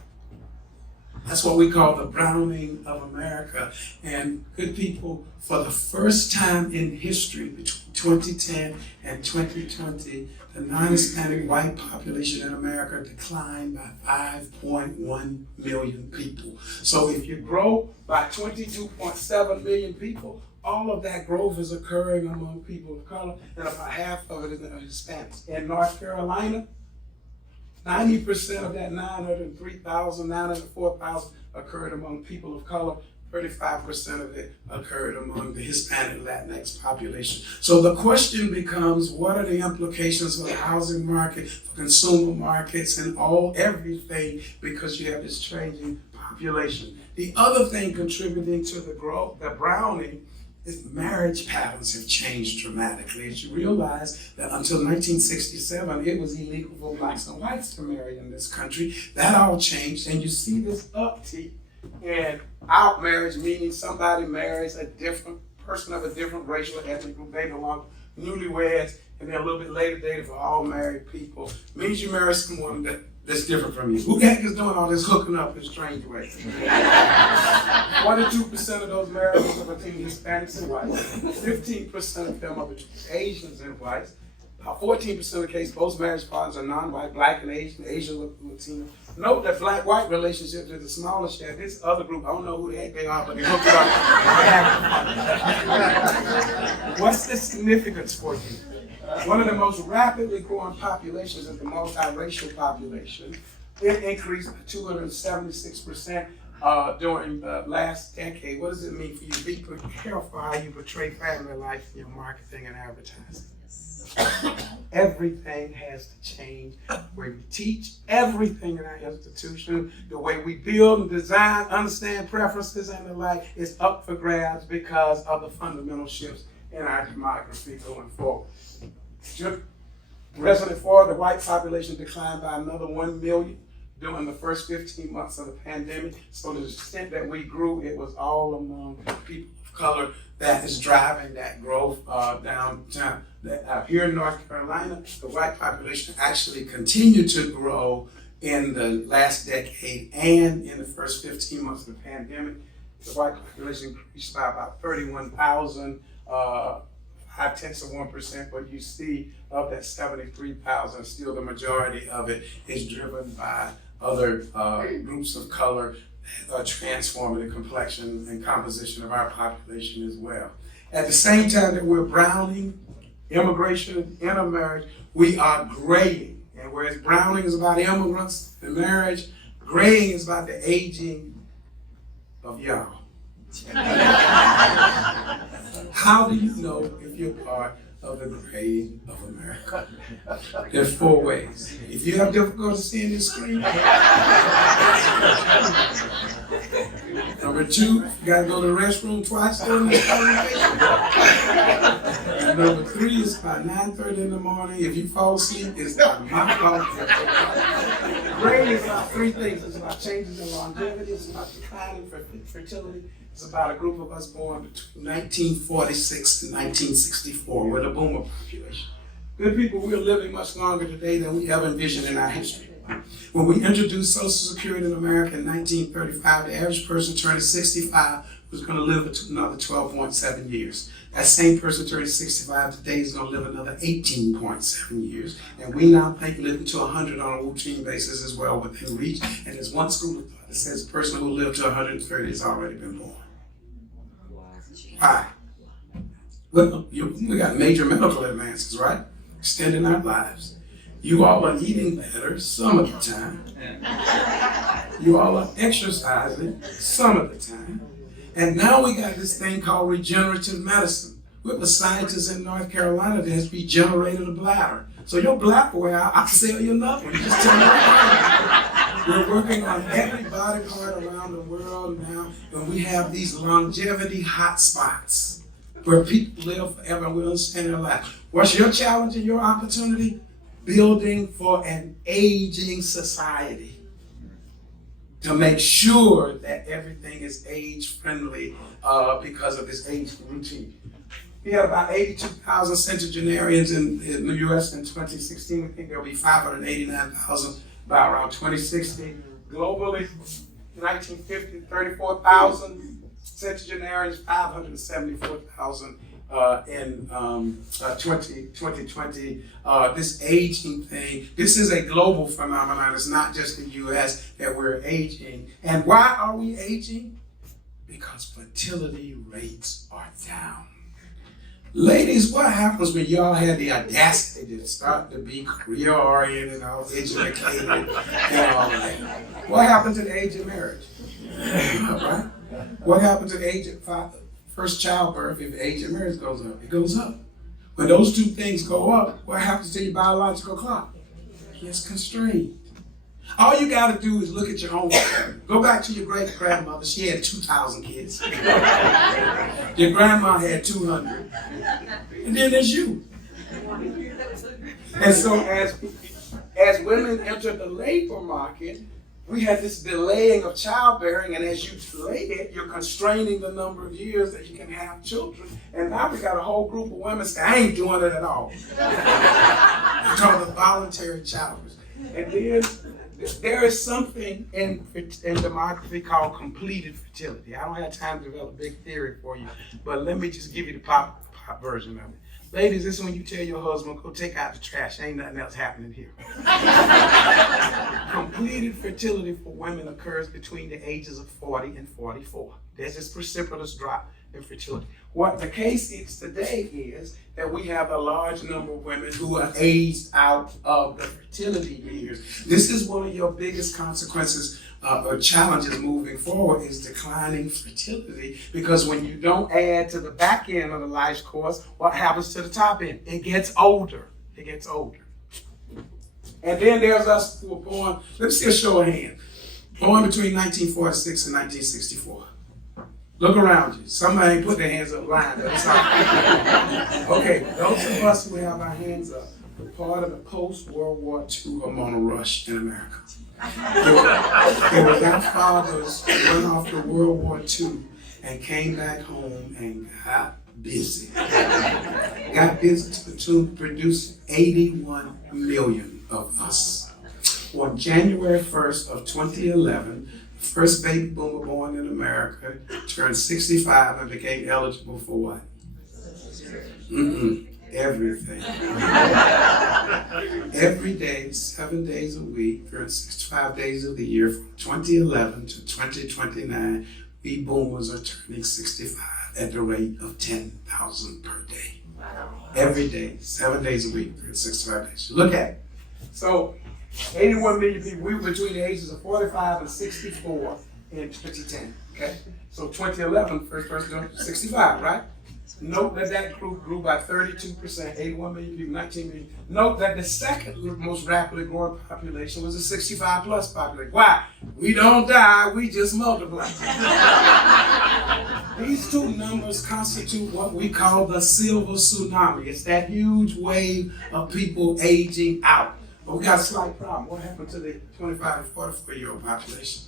That's what we call the browning of America. And good people, for the first time in history, between 2010 and 2020, the non-Hispanic white population in America declined by 5.1 million people. So if you grow by 22.7 million people, all of that growth is occurring among people of color, and about half of it is Hispanics. In North Carolina, 90% of that 903,000, 904,000 occurred among people of color. 35% of it occurred among the Hispanic Latinx population. So the question becomes, what are the implications for the housing market, for consumer markets, and everything, because you have this changing population. The other thing contributing to the growth, the browning, is marriage patterns have changed dramatically. As you realize that until 1967, it was illegal for blacks and whites to marry in this country. That all changed, and you see this uptick in out marriage, meaning somebody marries a different person of a different racial or ethnic group. They belong newlyweds, and then a little bit later dated for all married people. Means you marry someone that's different from you. Who the heck is doing all this hooking up in strange ways? 42% of those marriages are between Hispanics and whites. 15% of them are between Asians and whites. About 14% of the case, both marriage partners are non-white, black and Asian, Asian Latino. Note that black-white relationships is the smallest share. This other group, I don't know who the heck they are, but they hook it up. What's the significance for you? One of the most rapidly growing populations is the multiracial population. It increased by 276% during the last decade. What does it mean for you? Be careful how you portray family life in your marketing and advertising. Everything has to change. The way we teach, everything in our institution, the way we build and design, understand preferences and the like is up for grabs because of the fundamental shifts in our demography going forward. Resident for the white population declined by another 1 million during the first 15 months of the pandemic. So to the extent that we grew, it was all among people of color that is driving that growth downtown. Here in North Carolina, the white population actually continued to grow in the last decade and in the first 15 months of the pandemic. The white population increased by about 31,000, 0.5%, but you see of that 73,000, still the majority of it is driven by other groups of color that are transforming the complexion and composition of our population as well. At the same time that we're browning immigration, intermarriage, we are graying. And whereas browning is about immigrants and marriage, graying is about the aging of y'all. How do you know if you're part of the graying of America? There's 4 ways. If you have difficulty seeing this screen, number 2, you gotta go to the restroom twice during this presentation. And number 3 is by 9:30 in the morning. If you fall asleep, it's not my fault. Graying is about 3 things. It's about changes in longevity. It's about declining fertility. It's about a group of us born between 1946 to 1964. We're the boomer population. Good people, we're living much longer today than we ever envisioned in our history. When we introduced Social Security in America in 1935, the average person turning 65 was going to live another 12.7 years. That same person turning 65 today is going to live another 18.7 years. And we now think living to 100 on a routine basis is well within reach. And there's one school of thought that says the person who lived to 130 has already been born. Why? Well, we got major medical advances, right? Extending our lives. You all are eating better some of the time. You all are exercising some of the time. And now we got this thing called regenerative medicine. We're the scientists in North Carolina that has regenerated a bladder. So your bladder, well, I'll sell you another one. You just tell me. We're working on every body part around the world now, and we have these longevity hotspots where people live forever and will understand their life. What's your challenge and your opportunity? Building for an aging society to make sure that everything is age-friendly because of this age routine. We had about 82,000 centenarians in the U.S. in 2016. We think there'll be 589,000 by around 2060. Globally, 1950, 34,000 centenarians, 574,000 in 2020. This aging thing, this is a global phenomenon. It's not just the U.S. that we're aging. And why are we aging? Because fertility rates are down. Ladies, what happens when y'all had the audacity to start to be career-oriented, all educated, and all that? What happened to the age of marriage? Right? What happened to the age of first childbirth if the age of marriage goes up? It goes up. When those two things go up, what happens to your biological clock? It gets constrained. All you got to do is look at your own family. Go back to your great-grandmother. She had 2,000 kids. Your grandma had 200. And then there's you. And so as women enter the labor market, we had this delaying of childbearing, and as you delay it, you're constraining the number of years that you can have children. And now we got a whole group of women saying, I ain't doing it at all. It's called the voluntary childbirth. And then there is something in demography called completed fertility. I don't have time to develop a big theory for you, but let me just give you the pop version of it. Ladies, this is when you tell your husband, go take out the trash. Ain't nothing else happening here. Completed fertility for women occurs between the ages of 40 and 44. There's this precipitous drop in fertility. What the case is today is that we have a large number of women who are aged out of the fertility years. This is one of your biggest consequences or challenges moving forward is declining fertility, because when you don't add to the back end of the life course, what happens to the top end? It gets older. It gets older. And then there's us who were born, let's see a show of hands, born between 1946 and 1964. Look around you. Somebody ain't put their hands up line. Okay, those of us who have our hands up were part of the post-World War II hormonal rush in America. They were our fathers who went off to World War II and came back home and got busy. Got busy to produce 81 million of us. On January 1st of 2011, the first baby boomer born in America turned 65 and became eligible for what? Everything. Every day, 7 days a week, 365 days of the year, from 2011 to 2029, we boomers are turning 65 at the rate of 10,000 per day. Every day, 7 days a week, 365 days. Look at it. So, 81 million people, we were between the ages of 45 and 64 in 2010, okay? So 2011, first person to 65, right? Note that that group grew by 32%, 81 million people, 19 million. Note that the second most rapidly growing population was the 65 plus population. Why? We don't die, we just multiply. These two numbers constitute what we call the silver tsunami. It's that huge wave of people aging out. But we got a slight problem. What happened to the 25 to 44-year-old population?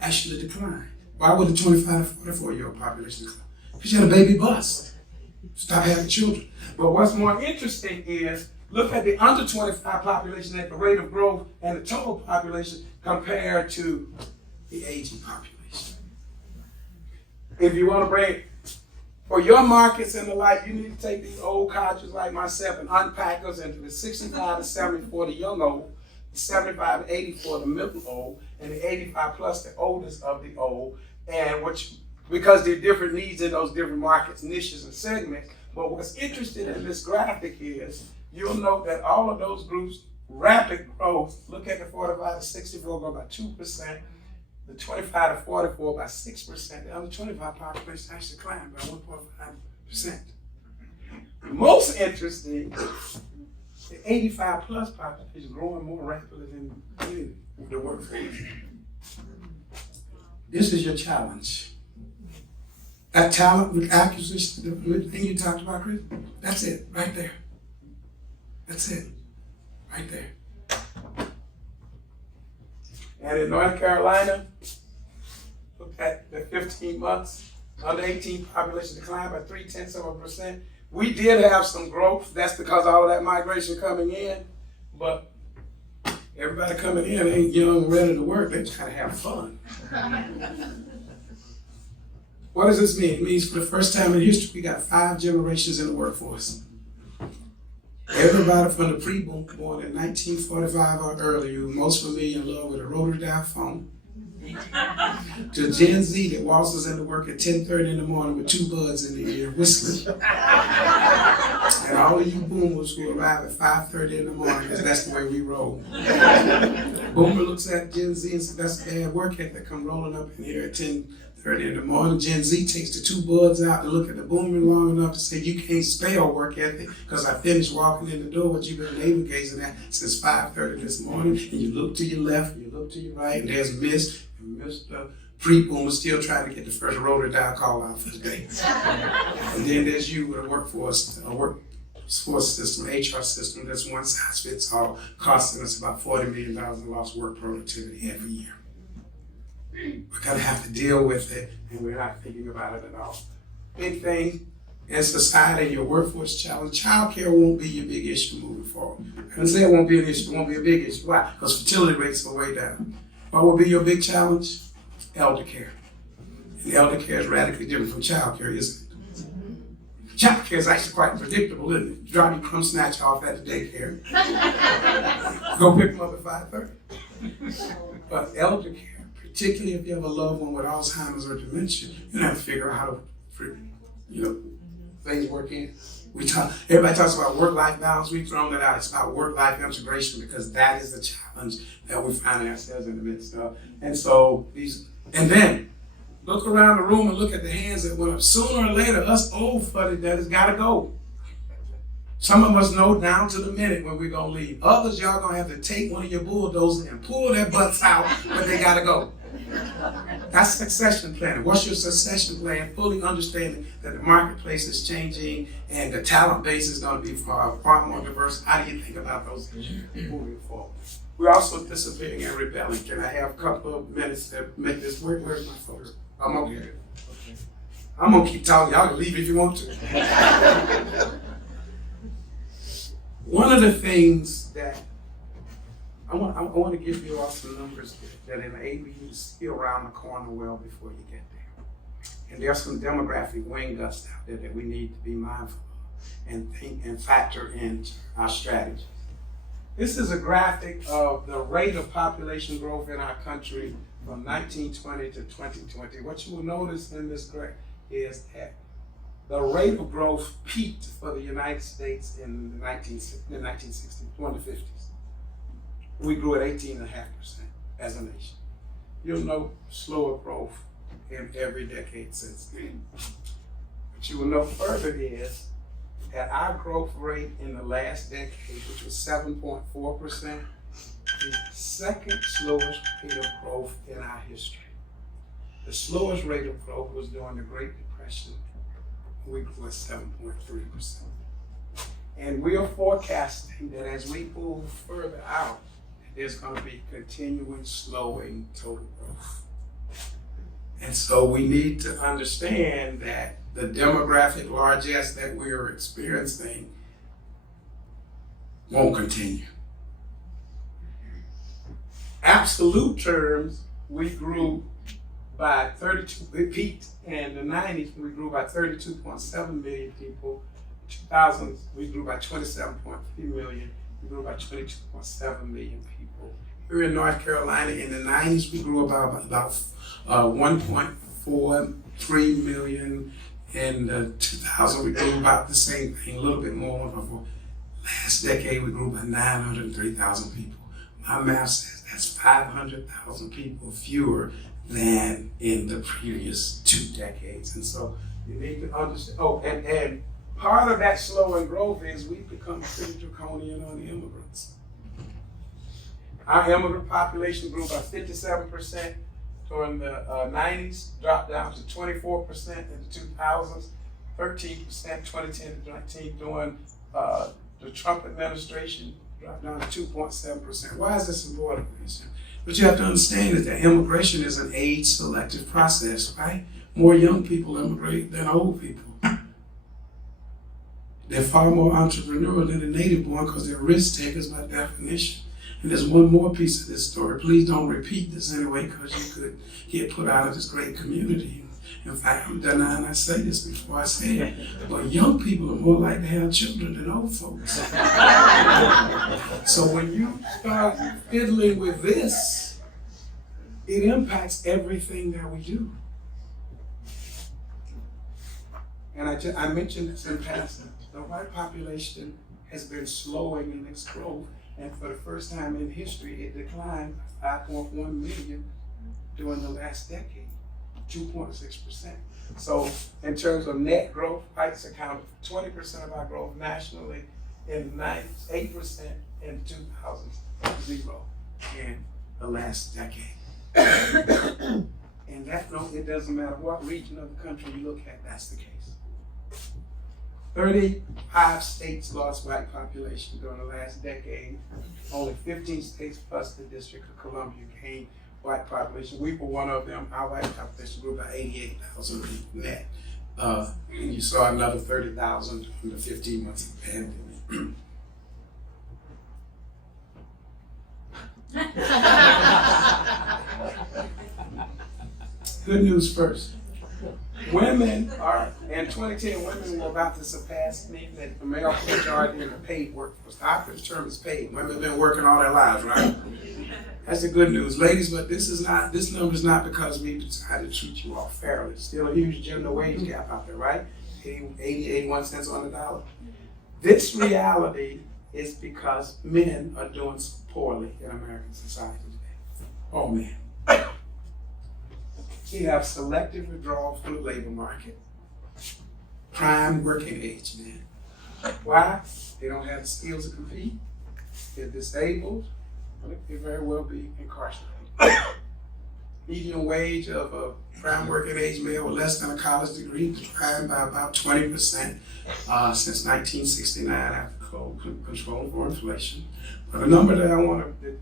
Actually declined. Why would the 25 to 44-year-old population decline? Because you had a baby bust. Stop having children. But what's more interesting is, look at the under 25 population at the rate of growth and the total population compared to the aging population. If you want to bring, for your markets and the like, you need to take these old codgers like myself and unpack us into the 65 to 74, the young old, the 75 to 84, the middle old, and the 85 plus, the oldest of the old, and which, because there are different needs in those different markets, niches, and segments. But what's interesting in this graphic is, you'll note that all of those groups, rapid growth, look at the 45 to 64 go by 2%, the 25 to 44 by 6%, the under 25 population actually climbed by 1.5%. Most interesting, the 85 plus population is growing more rapidly than the community. the workforce. This is your challenge. That talent with acquisition, the thing you talked about, Chris, that's it, right there. That's it, right there. And in North Carolina, look at the 15 months, under 18 population declined by 0.3%. We did have some growth. That's because of all of that migration coming in, but everybody coming in ain't young and ready to work. They just kind of have fun. What does this mean? It means for the first time in history, we got 5 generations in the workforce. Everybody from the pre-boom born in 1945 or earlier, who most familiar in love with a rotary dial phone, to Gen Z that waltzes into work at 10:30 in the morning with 2 buds in the ear whistling. And all of you boomers who arrive at 5:30 in the morning, because that's the way we roll. Boomer looks at Gen Z and says, that's a bad work ethic. Come rolling up in here at 10:30 in the morning. Gen Z takes the 2 buds out to look at the boomer long enough to say, you can't spell work ethic because I finished walking in the door what you've been navel gazing at since 5:30 this morning. And you look to your left, you look to your right, and there's Mr. Pre-boomer still trying to get the first rotary dial call out for the day. And then there's you with a workforce system, HR system that's one size fits all, costing us about $40 million in lost work productivity every year. We're gonna have to deal with it, and we're not thinking about it at all. Big thing in society, your workforce challenge, childcare won't be your big issue moving forward. I didn't say it won't be an issue, it won't be a big issue. Why? Because fertility rates are way down. What will be your big challenge? Elder care. And elder care is radically different from child care, isn't it? Child care is actually quite predictable, isn't it? Drop your crumb snatch off at the daycare. Go pick them up at 5:30. But elder care, particularly if you have a loved one with Alzheimer's or dementia, you have to figure out how to, things work in. Everybody talks about work-life balance. We've thrown that out. It's about work-life integration because that is the challenge that we find ourselves in the midst of. And so and then look around the room and look at the hands that went up. Sooner or later, us old fuddy duddies gotta go. Some of us know down to the minute when we're gonna leave. Others, y'all gonna have to take one of your bulldozers and pull their butts out, but they gotta go. That's succession planning. What's your succession plan? Fully understanding that the marketplace is changing and the talent base is going to be far more diverse. How do you think about those things moving forward? We're also disappearing and rebelling. Can I have a couple of minutes to make this work? Where's my folks? I'm okay. I'm going to keep talking. Y'all can leave if you want to. One of the things that I want to give you all some numbers that enable you to see around the corner well before you get there. And there's some demographic wing gusts out there that we need to be mindful of and think and factor into our strategy. This is a graphic of the rate of population growth in our country from 1920 to 2020. What you will notice in this graph is that the rate of growth peaked for the United States in the 1960s, 2050s. We grew at 18.5% as a nation. You'll note slower growth in every decade since then. What you will note further is that our growth rate in the last decade, which was 7.4%, is the second slowest rate of growth in our history. The slowest rate of growth was during the Great Depression. We grew at 7.3%. And we are forecasting that as we move further out, there's going to be continuing slowing total growth. And so we need to understand that the demographic largesse that we are experiencing won't continue. Absolute terms, we grew by 32, we peaked in the 90s, we grew by 32.7 million people. In 2000, we grew by 27.3 million. We grew by 22.7 million people. Here in North Carolina in the 90s, we grew about 1.43 million. In 2000, we grew about the same thing, a little bit more. Last decade, we grew by 903,000 people. My math says that's 500,000 people fewer than in the previous 2 decades. And so you need to understand, and part of that slowing growth is we've become pretty draconian on the immigrants. Our immigrant population grew by 57% during the 90s, dropped down to 24% in the 2000s, 13% 2010 to 19 during the Trump administration, dropped down to 2.7%. Why is this important? What you have to understand is that immigration is an age-selective process, right? More young people immigrate than old people. They're far more entrepreneurial than the native born because they're risk takers by definition. And there's one more piece of this story. Please don't repeat this anyway because you could get put out of this great community. In fact, I'm denying I say this before I say it, but young people are more likely to have children than old folks. So when you start fiddling with this, it impacts everything that we do. And I mentioned this in passing. The white population has been slowing in its growth, and for the first time in history, it declined 5.1 million during the last decade, 2.6%. So in terms of net growth, whites accounted for 20% of our growth nationally, and 8% in 2000s, 0 in the last decade. And that note, it doesn't matter what region of the country you look at, that's the case. 35 states lost white population during the last decade. Only 15 states plus the District of Columbia gained white population. We were one of them. Our white population grew by 88,000 net. And you saw another 30,000 in the 15 months of the pandemic. Good news first. Women are, in 2010, women were about to surpass men, that the male majority in the paid workforce. The operative term is paid. Women have been working all their lives, right? That's the good news. Ladies, but this number is not because we decided to treat you all fairly. Still a huge gender wage gap out there, right? 81 cents on the dollar. This reality is because men are doing poorly in American society today. All men. You have selective withdrawal from the labor market. Prime working age men. Why? They don't have the skills to compete. They're disabled. They could very well be incarcerated. Median wage of a prime working age male with less than a college degree declined by about 20% since 1969 after control for inflation. But the number that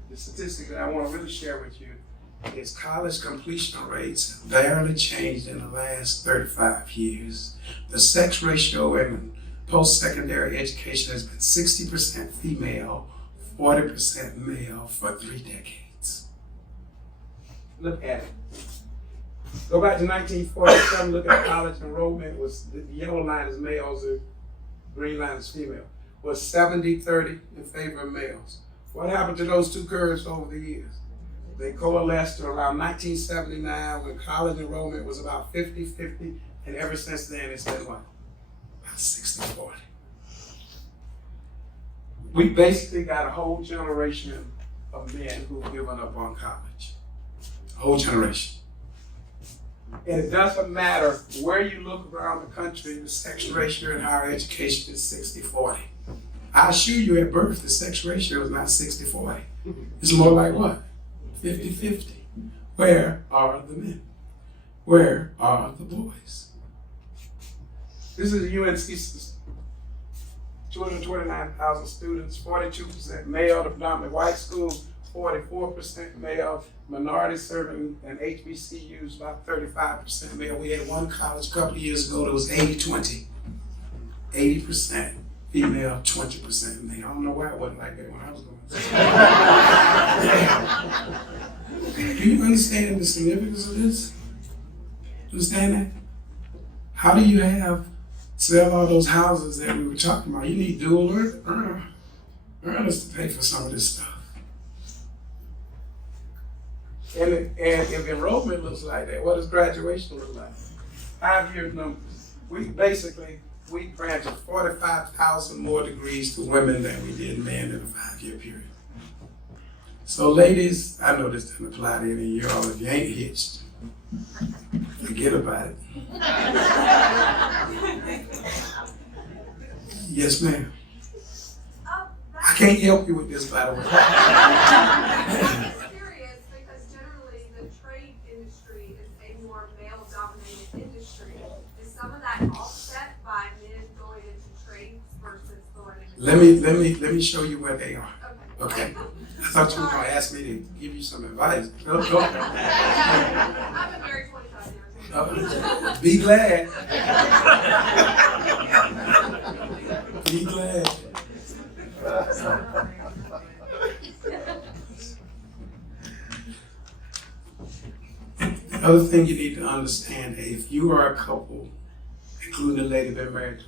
the statistic that I want to really share with you is college completion rates have barely changed in the last 35 years. The sex ratio in post-secondary education has been 60% female, 40% male for 3 decades. Look at it. Go back to 1947, look at college enrollment. The yellow line is males, the green line is female. Was 70-30 in favor of males. What happened to those two curves over the years? They coalesced to around 1979 when college enrollment was about 50-50, and ever since then it's been what? About 60-40. We basically got a whole generation of men who've given up on college. A whole generation. And it doesn't matter where you look around the country, the sex ratio in higher education is 60-40. I assure you at birth, the sex ratio is not 60-40. It's more like what? 50-50. Where are the men? Where are the boys? This is a UNC system. 229,000 students, 42% male, the predominantly white schools, 44% male, minorities serving in HBCUs, about 35% male. We had one college a couple of years ago that was 80-20. 80% female, 20% male. I don't know why it wasn't like that when I was going. Do you understand the significance of this? Understand that? How do you sell all those houses that we were talking about? You need dual earners to pay for some of this stuff. And if enrollment looks like that, what does graduation look like? 5-year numbers. We granted 45,000 more degrees to women than we did men in a 5-year period. So ladies, I know this doesn't apply to any of you all. If you ain't hitched, forget about it. Yes, ma'am. Back I can't help you with this, by the way. I'm curious because generally the trade industry is a more male-dominated industry. Is some of that offset by men going into trades versus going into? Let me show you where they are. Okay. I thought you were gonna ask me to give you some advice. No. I've been married 25 years. Be glad. Be glad. The other thing you need to understand, if you are a couple, including a lady been married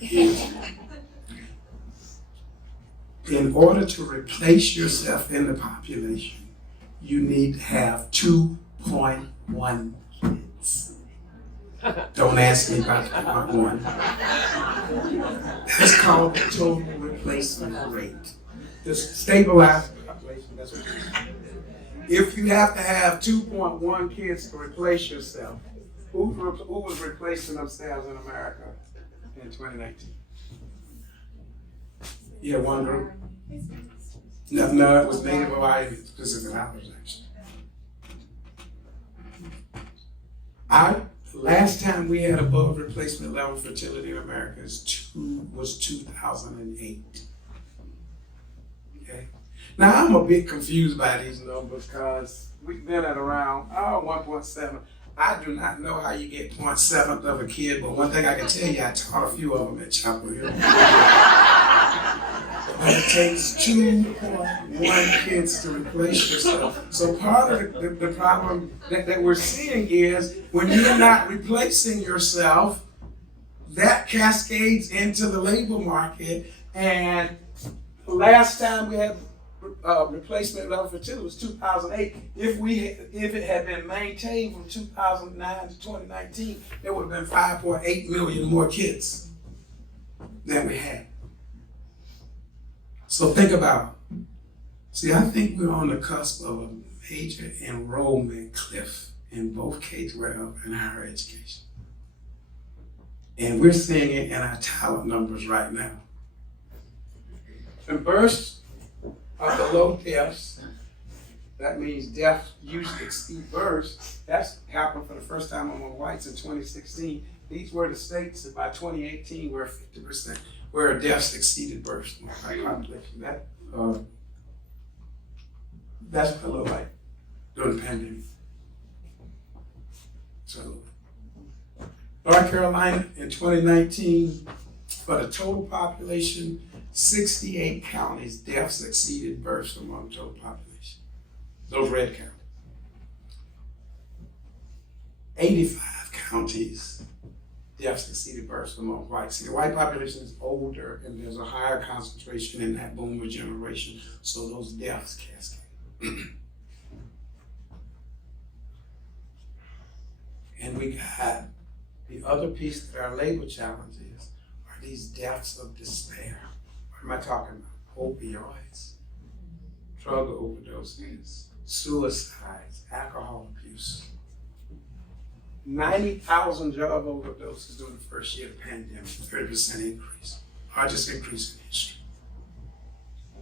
25 years, in order to replace yourself in the population, you need to have 2.1 kids. Don't ask me about 2.1. That's called the total replacement rate. The stabilized population, that's what it is. If you have to have 2.1 kids to replace yourself, who was replacing themselves in America in 2019? You had one group? No, it was Native Hawaiian Pacific Islanders, actually. Last time we had above replacement level fertility in America was 2008. Okay. Now I'm a bit confused by these numbers because we've been at around 1.7. I do not know how you get 0.7 of a kid, but one thing I can tell you, I taught a few of them at Chapel Hill. But it takes 2.1 kids to replace yourself. So part of the problem that we're seeing is when you're not replacing yourself, that cascades into the labor market. And last time we had replacement level fertility was 2008. If it had been maintained from 2009 to 2019, there would have been 5.8 million more kids than we had. So think about it. See, I think we're on the cusp of a major enrollment cliff in both K-12 and higher education. And we're seeing it in our talent numbers right now. And births are below deaths. That means deaths usually exceed births. That's happened for the first time among whites in 2016. These were the states that by 2018 were 50%. Where deaths exceeded births in the population. That's what it looked like during the pandemic. So, North Carolina in 2019, for the total population, 68 counties, deaths exceeded births among the total population. Those red counties. 85 counties, deaths exceeded births among whites. See, the white population is older and there's a higher concentration in that boomer generation, so those deaths cascade. And we got the other piece that our labor challenge is, are these deaths of despair. What am I talking about? Opioids, drug overdoses, suicides, alcohol abuse. 90,000 drug overdoses during the first year of the pandemic, 30% increase, largest increase in history.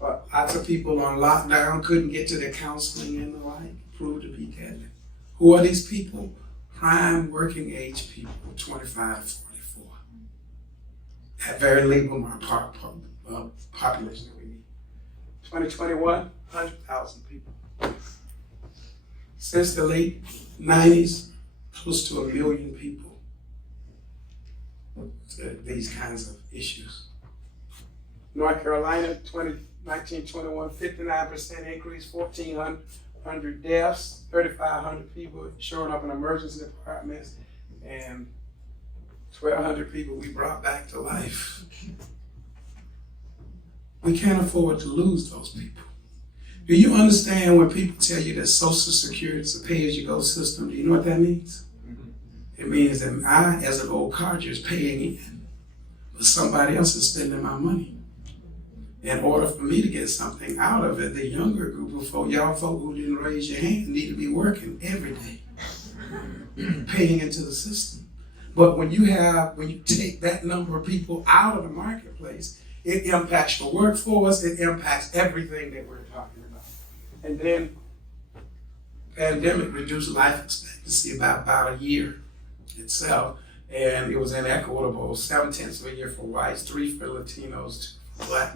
But lots of people on lockdown couldn't get to their counseling and the like, proved to be deadly. Who are these people? Prime working age people, 25 to 44. That very labor population that we need. 2021, 100,000 people. Since the late 90s, close to 1 million people to these kinds of issues. North Carolina, 2019-21, 59% increase, 1,400 deaths, 3,500 people showing up in emergency departments, and 1,200 people we brought back to life. We can't afford to lose those people. Do you understand when people tell you that Social Security is a pay-as-you-go system? Do you know what that means? It means that I, as an old codger, is paying in, but somebody else is spending my money. In order for me to get something out of it, the younger group of folk, y'all folk who didn't raise your hand, need to be working every day, paying into the system. But when you take that number of people out of the marketplace, It impacts the workforce, it impacts everything that we're talking about. And then pandemic reduced life expectancy about a year itself, and it was inequitable, 7/10 of a year for whites, 3 for Latinos, 2 for Black.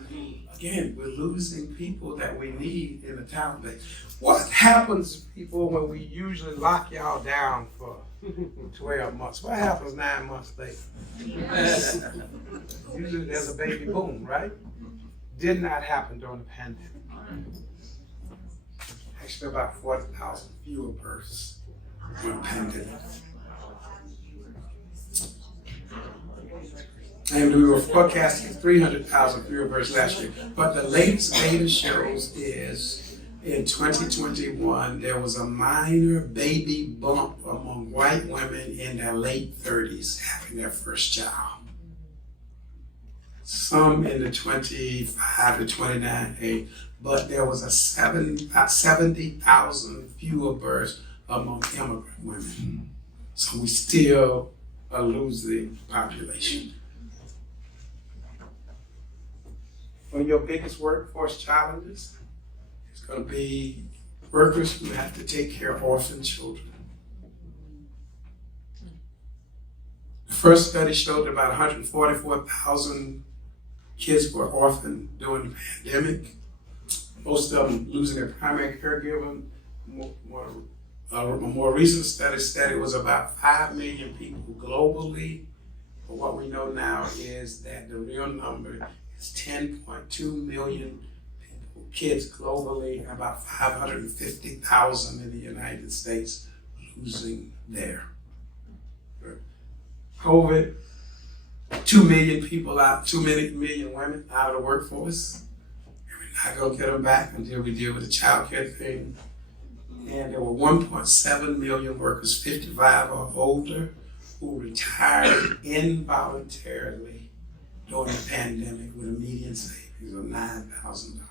Again, we're losing people that we need in the talent base. What happens, people, when we usually lock y'all down for 12 months? What happens 9 months later? Usually there's a baby boom, right? Did not happen during the pandemic. Actually, about 40,000 fewer births during the pandemic. And we were forecasting 300,000 fewer births last year. But the latest data shows is in 2021, there was a minor baby bump among white women in their late 30s having their first child. Some in the 25 to 29 age, but there was a 70,000 fewer births among immigrant women. So we still are losing population. One of your biggest workforce challenges is going to be workers who have to take care of orphan children. The first study showed that about 144,000 kids were orphaned during the pandemic. Most of them losing their primary caregiver. A more recent study was about 5 million people globally. But what we know now is that the real number is 10.2 million people, kids globally, and about 550,000 in the United States losing their COVID. 2 million people out, 2 million women out of the workforce. We're not gonna get them back until we deal with the child care thing. And there were 1.7 million workers 55 or older who retired involuntarily during the pandemic with a median savings of $9,000.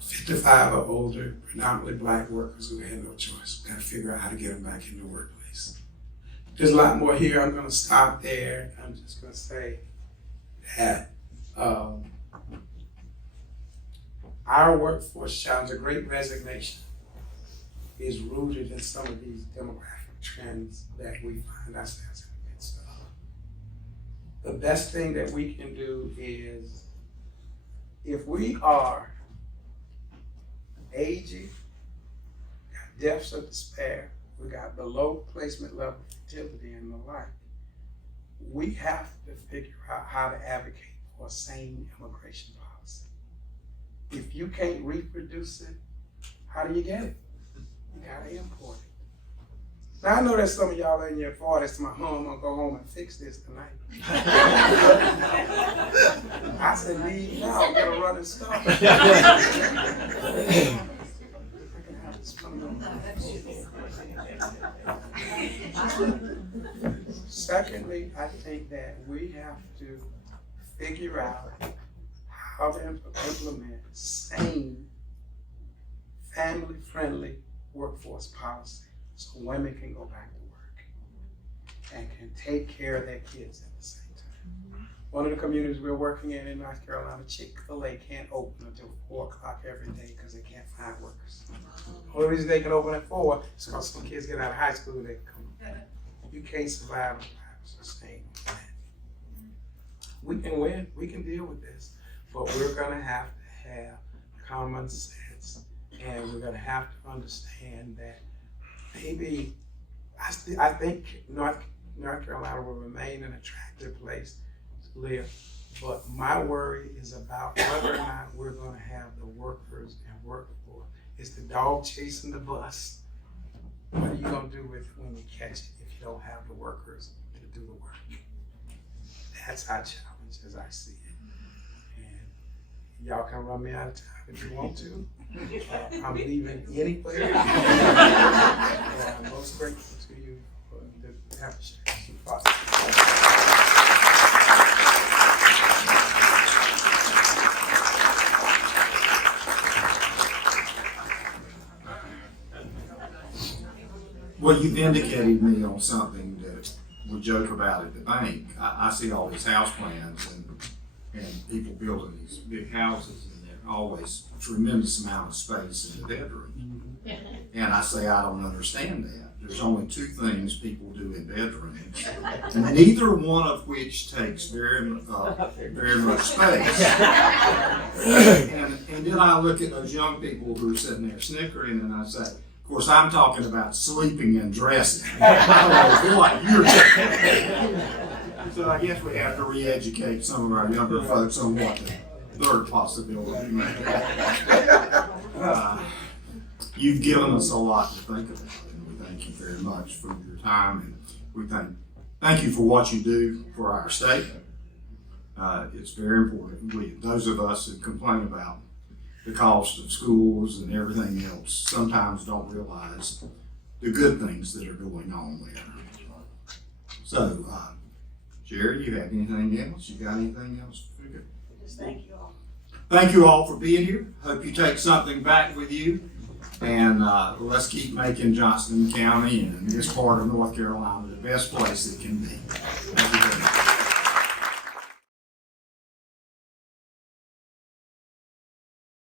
55 or older, predominantly Black workers who had no choice. We've got to figure out how to get them back in the workplace. There's a lot more here. I'm going to stop there. I'm just going to say that our workforce challenge, a great resignation, is rooted in some of these demographic trends that we find ourselves in the midst of. The best thing that we can do is, if we are aging, got deaths of despair, we got below placement level fertility and the like, we have to figure out how to advocate for a sane immigration policy. If you can't reproduce it, how do you get it? You gotta import it. Now I know that some of y'all in your 40s to my home, I'm gonna go home and fix this tonight. I said, leave now, I'm gonna run and start. Secondly, I think that we have to figure out how to implement sane, family-friendly workforce policy so women can go back to work and can take care of their kids at the same time. One of the communities we're working in North Carolina, Chick-fil-A can't open until 4 o'clock every day because they can't find workers. The only reason they can open at 4 is because some kids get out of high school and they can come. You can't survive without sustain. We can win, we can deal with this, but we're gonna have to have common sense, and we're gonna have to understand that maybe, I think North Carolina will remain an attractive place to live, but my worry is about whether or not we're gonna have the workers and workforce. It's the dog chasing the bus. What are you gonna do with it when you catch it if you don't have the workers to do the work? That's our challenge as I see it. And y'all can run me out of time if you want to. I'm leaving anywhere. I'm most grateful to you for the opportunity. Well, you vindicated me on something that we joke about at the bank. I see all these house plans, and and people building these big houses, and there's always a tremendous amount of space in the bedroom. And I say, I don't understand that. There's only two things people do in bedrooms, neither one of which takes very much space. And then I look at those young people who are sitting there snickering, and I say, of course, I'm talking about sleeping and dressing. So I guess we have to re-educate some of our younger folks on what the third possibility may be. You've given us a lot to think about, and we thank you very much for your time, and we thank you for what you do for our state. It's very important. Those of us who complain about the cost of schools and everything else sometimes don't realize the good things that are going on there. So, Jerry, you have anything else? You got anything else? Just thank you all. Thank you all for being here. Hope you take something back with you. And let's keep making Johnston County and this part of North Carolina the best place it can be. Thank you very much.